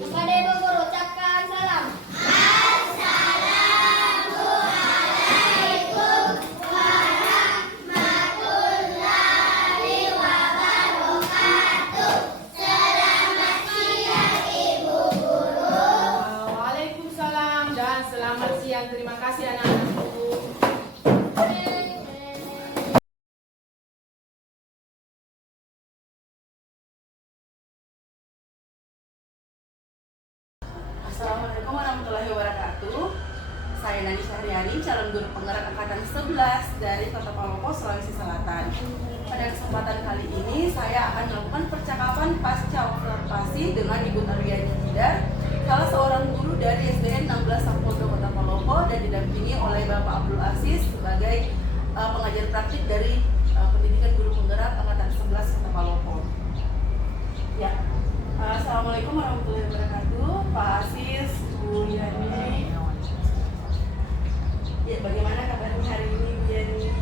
Kepada ibu guru ucapkan salam. Waalaikumsalam dan selamat siang. Terima kasih anak-anakku. Assalamualaikum warahmatullahi wabarakatuh. Saya Nani Syahriani, calon guru penggerak angkatan 11 dari Kota Palopo, Sulawesi Selatan. Pada kesempatan kali ini saya akan melakukan percakapan pasca observasi dengan Ibu Taryani Tidar, salah seorang guru dari SDN 16 Sampoldo Kota Palopo, dan didampingi oleh Bapak Abdul Aziz sebagai pengajar praktik dari pendidikan guru penggerak angkatan 11 Kota Palopo. Ya. Assalamualaikum warahmatullahi wabarakatuh, Pak Aziz, Bu Yani. Ya, bagaimana kabarnya hari ini, Bu Yani?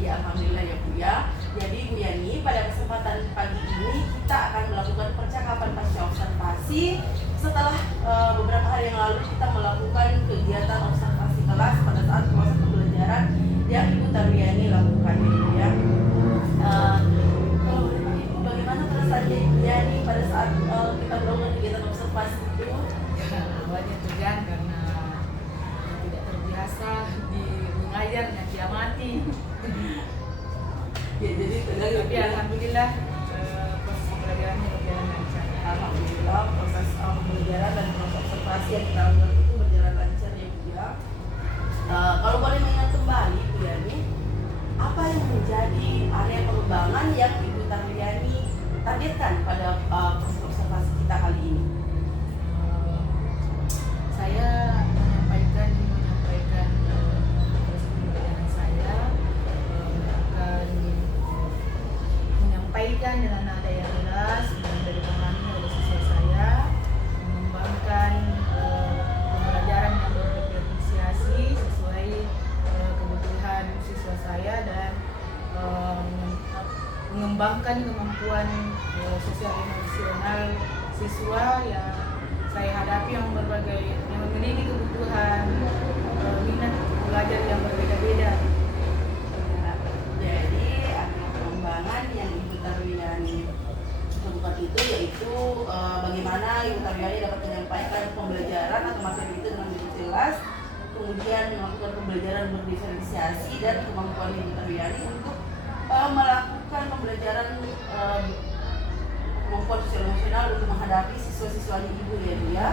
Ya, alhamdulillah ya, Bu ya. Jadi Bu Yani, pada kesempatan pagi ini kita akan melakukan percakapan pasca observasi setelah beberapa hari yang lalu kita melakukan kegiatan observasi kelas pada saat proses pembelajaran yang Ibu Taryani lakukan, Bu ya. Kalau boleh tahu, Ibu, bagaimana perasaannya Ibu Yani pada saat kita melakukan kegiatan observasi itu? Awalnya tegang karena tidak terbiasa di mengajar dan diamati. Ya, jadi tegang. Tapi alhamdulillah proses pembelajarannya berjalan lancar. Alhamdulillah proses pembelajaran dan proses observasi yang kita lakukan itu berjalan lancar ya, Bu ya. Kalau boleh mengingat kembali, Bu Yani, apa yang menjadi area pengembangan yang Ibu Taryani targetkan pada proses observasi kita kali ini? Saya menyampaikan proses pembelajaran saya akan menyampaikan dengan nada yang jelas dan dari dipahami oleh siswa saya, mengembangkan pembelajaran yang berdiferensiasi sesuai kebutuhan siswa saya dan mengembangkan kemampuan sosial emosional siswa yang saya hadapi yang memiliki kebutuhan minat belajar yang berbeda-beda. Jadi pengembangan yang Ibu Taryani lakukan itu yaitu bagaimana Ibu Taryani dapat menyampaikan pembelajaran atau materi itu dengan jelas, kemudian melakukan pembelajaran berdiferensiasi dan kemampuan Ibu Taryani untuk melakukan pembelajaran kemampuan sosial emosional untuk menghadapi siswa-siswanya Ibu ya, Bu ya.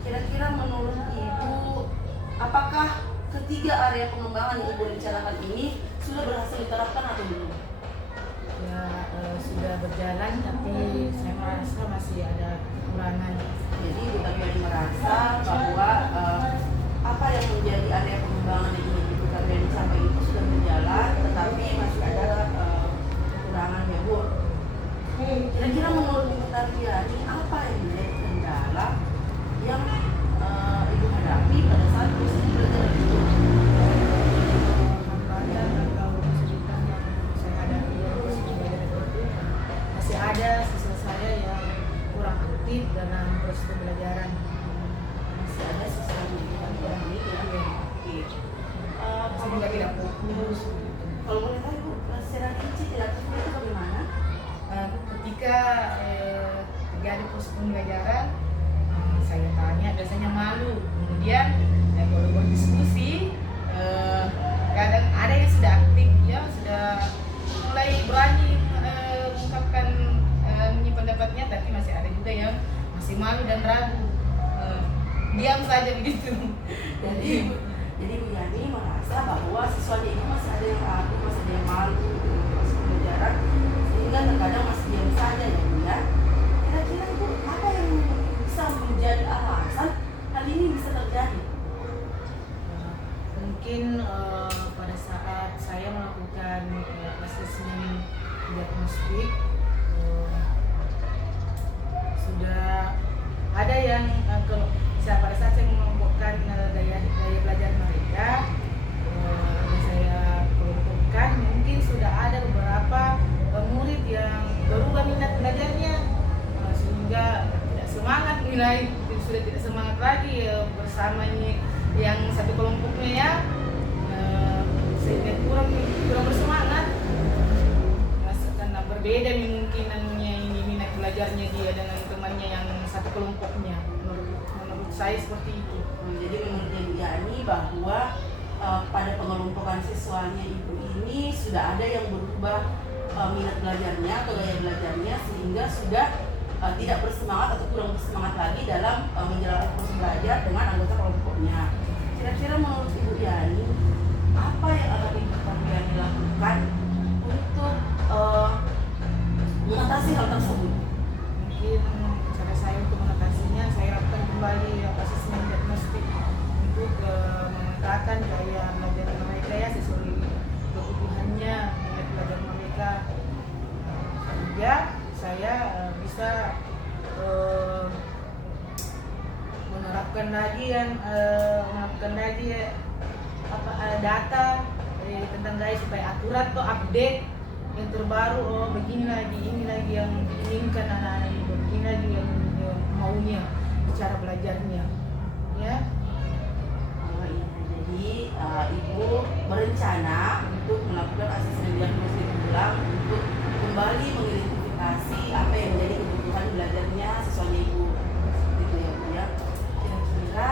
Kira-kira kira-kira menurut Ibu, apakah ketiga area pengembangan yang Ibu rencanakan ini sudah berhasil diterapkan atau belum? Ya sudah berjalan, tapi saya merasa masih ada kekurangan. Jadi Ibu Taryani merasa bahwa apa yang menjadi area pengembangan yang ingin Ibu Taryani sampaikan itu sudah berjalan, tetapi masih ada kekurangan ya Bu. Kira-kira menurut Ibu Taryani apa yang menjadi kendala yang Ibu hadapi pada saat proses belajar itu? Hambatan atau kesulitan yang saya hadapi dalam belajar itu masih ada siswa saya yang kurang aktif dalam proses pembelajaran. Masih ada sisa yang kurang ini ya. Oke. Masih juga tidak fokus. Kalau boleh tahu Ibu, secara rinci tidak aktifnya itu bagaimana? Ketika terjadi proses pembelajaran, saya tanya, biasanya malu. Kemudian kalau berdiskusi, kadang ada yang sudah aktif, ya sudah mulai berani mengungkapkan pendapatnya, tapi masih ada juga yang masih malu dan ragu, diam saja begitu. Jadi Bu Yani merasa bahwa siswanya itu masih ada yang ragu, masih ada yang malu dengan proses pembelajaran, sehingga terkadang masih diam saja ya Bu ya. Kira-kira Bu, apa yang bisa menjadi alasan hal ini bisa terjadi? Mungkin pada saat saya melakukan asesmen diagnostik, sudah ada yang pada saat saya mengelompokkan daya belajar mereka, saya kelompokkan, mungkin sudah ada beberapa murid yang berubah minat belajarnya, sehingga tidak semangat sudah tidak semangat lagi bersamanya yang satu kelompoknya ya, sehingga kurang bersemangat, karena berbeda kemungkinannya ini minat belajarnya dia dengan temannya yang satu kelompoknya. Menurut saya seperti itu. Jadi menurut Bu Yani bahwa pada pengelompokan siswanya Ibu ini sudah ada yang berubah minat belajarnya atau gaya belajarnya, sehingga sudah tidak bersemangat atau kurang bersemangat lagi dalam menjalankan proses belajar dengan anggota kelompoknya. Kira-kira menurut Ibu Yani, apa yang akan Ibu Taryani lakukan untuk mengatasi hal tersebut? Mungkin cara saya untuk mengatasinya, saya lakukan kembali asesmen diagnostik untuk memetakan gaya belajar mereka ya sesuai kebutuhannya minat belajar mereka, sehingga saya bisa menerapkan lagi data tentang gaya supaya akurat atau update yang terbaru. Begini lagi, ini lagi yang diinginkan anak-anak ini, begini lagi yang maunya cara belajarnya ya. Jadi Ibu berencana untuk melakukan asesmen diagnostik ulang untuk kembali mengidentifikasi apa yang menjadi kebutuhan belajarnya siswanya Ibu, gitu ya Bu ya. Kira-kira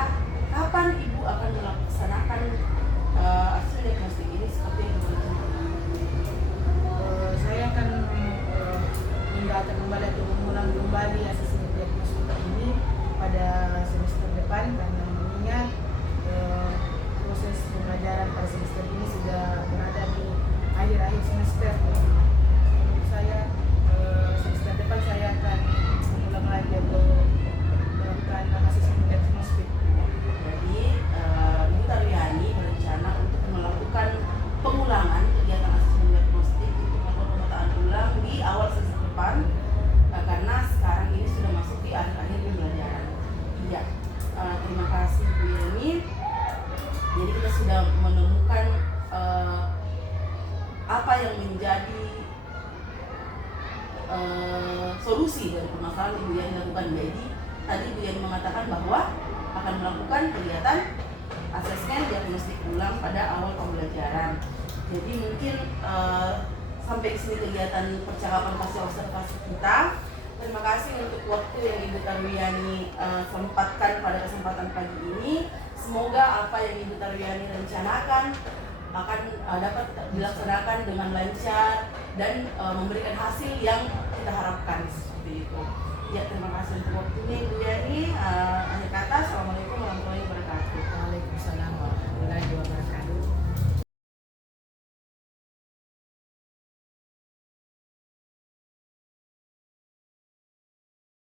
kapan Ibu akan melaksanakan asesmen diagnostik ini seperti yang Ibu rencanakan? Saya akan mendatang kembali atau mengulang kembali asesmen diagnostik ini pada semester depan, karena mengingat proses pembelajaran pada semester ini sudah berada di akhir-akhir semester. Menurut saya semester depan saya akan mengulang lagi atau melakukan asesmen diagnostik. Jadi Ibu Taryani berencana untuk melakukan pengulangan kegiatan asesmen diagnostik untuk melakukan pemetaan ulang di awal semester depan, karena sekarang ini sudah masuk di akhir-akhir pembelajaran. Iya, terima kasih Bu Yani. Jadi kita sudah menemukan apa yang menjadi solusi dari permasalahan Ibu Yani lakukan. Jadi tadi Bu Yani mengatakan bahwa akan melakukan kegiatan asesmen diagnostik ulang pada awal pembelajaran. Jadi mungkin sampai di sini kegiatan percakapan pasca observasi kita. Terima kasih untuk waktu yang Ibu Taryani sempatkan pada kesempatan pagi ini. Semoga apa yang Ibu Taryani rencanakan akan dapat dilaksanakan dengan lancar dan memberikan hasil yang kita harapkan, seperti itu. Ya, terima kasih untuk waktunya Ibu Yani. Akhir kata, Assalamualaikum warahmatullahi wabarakatuh. Waalaikumsalam warahmatullahi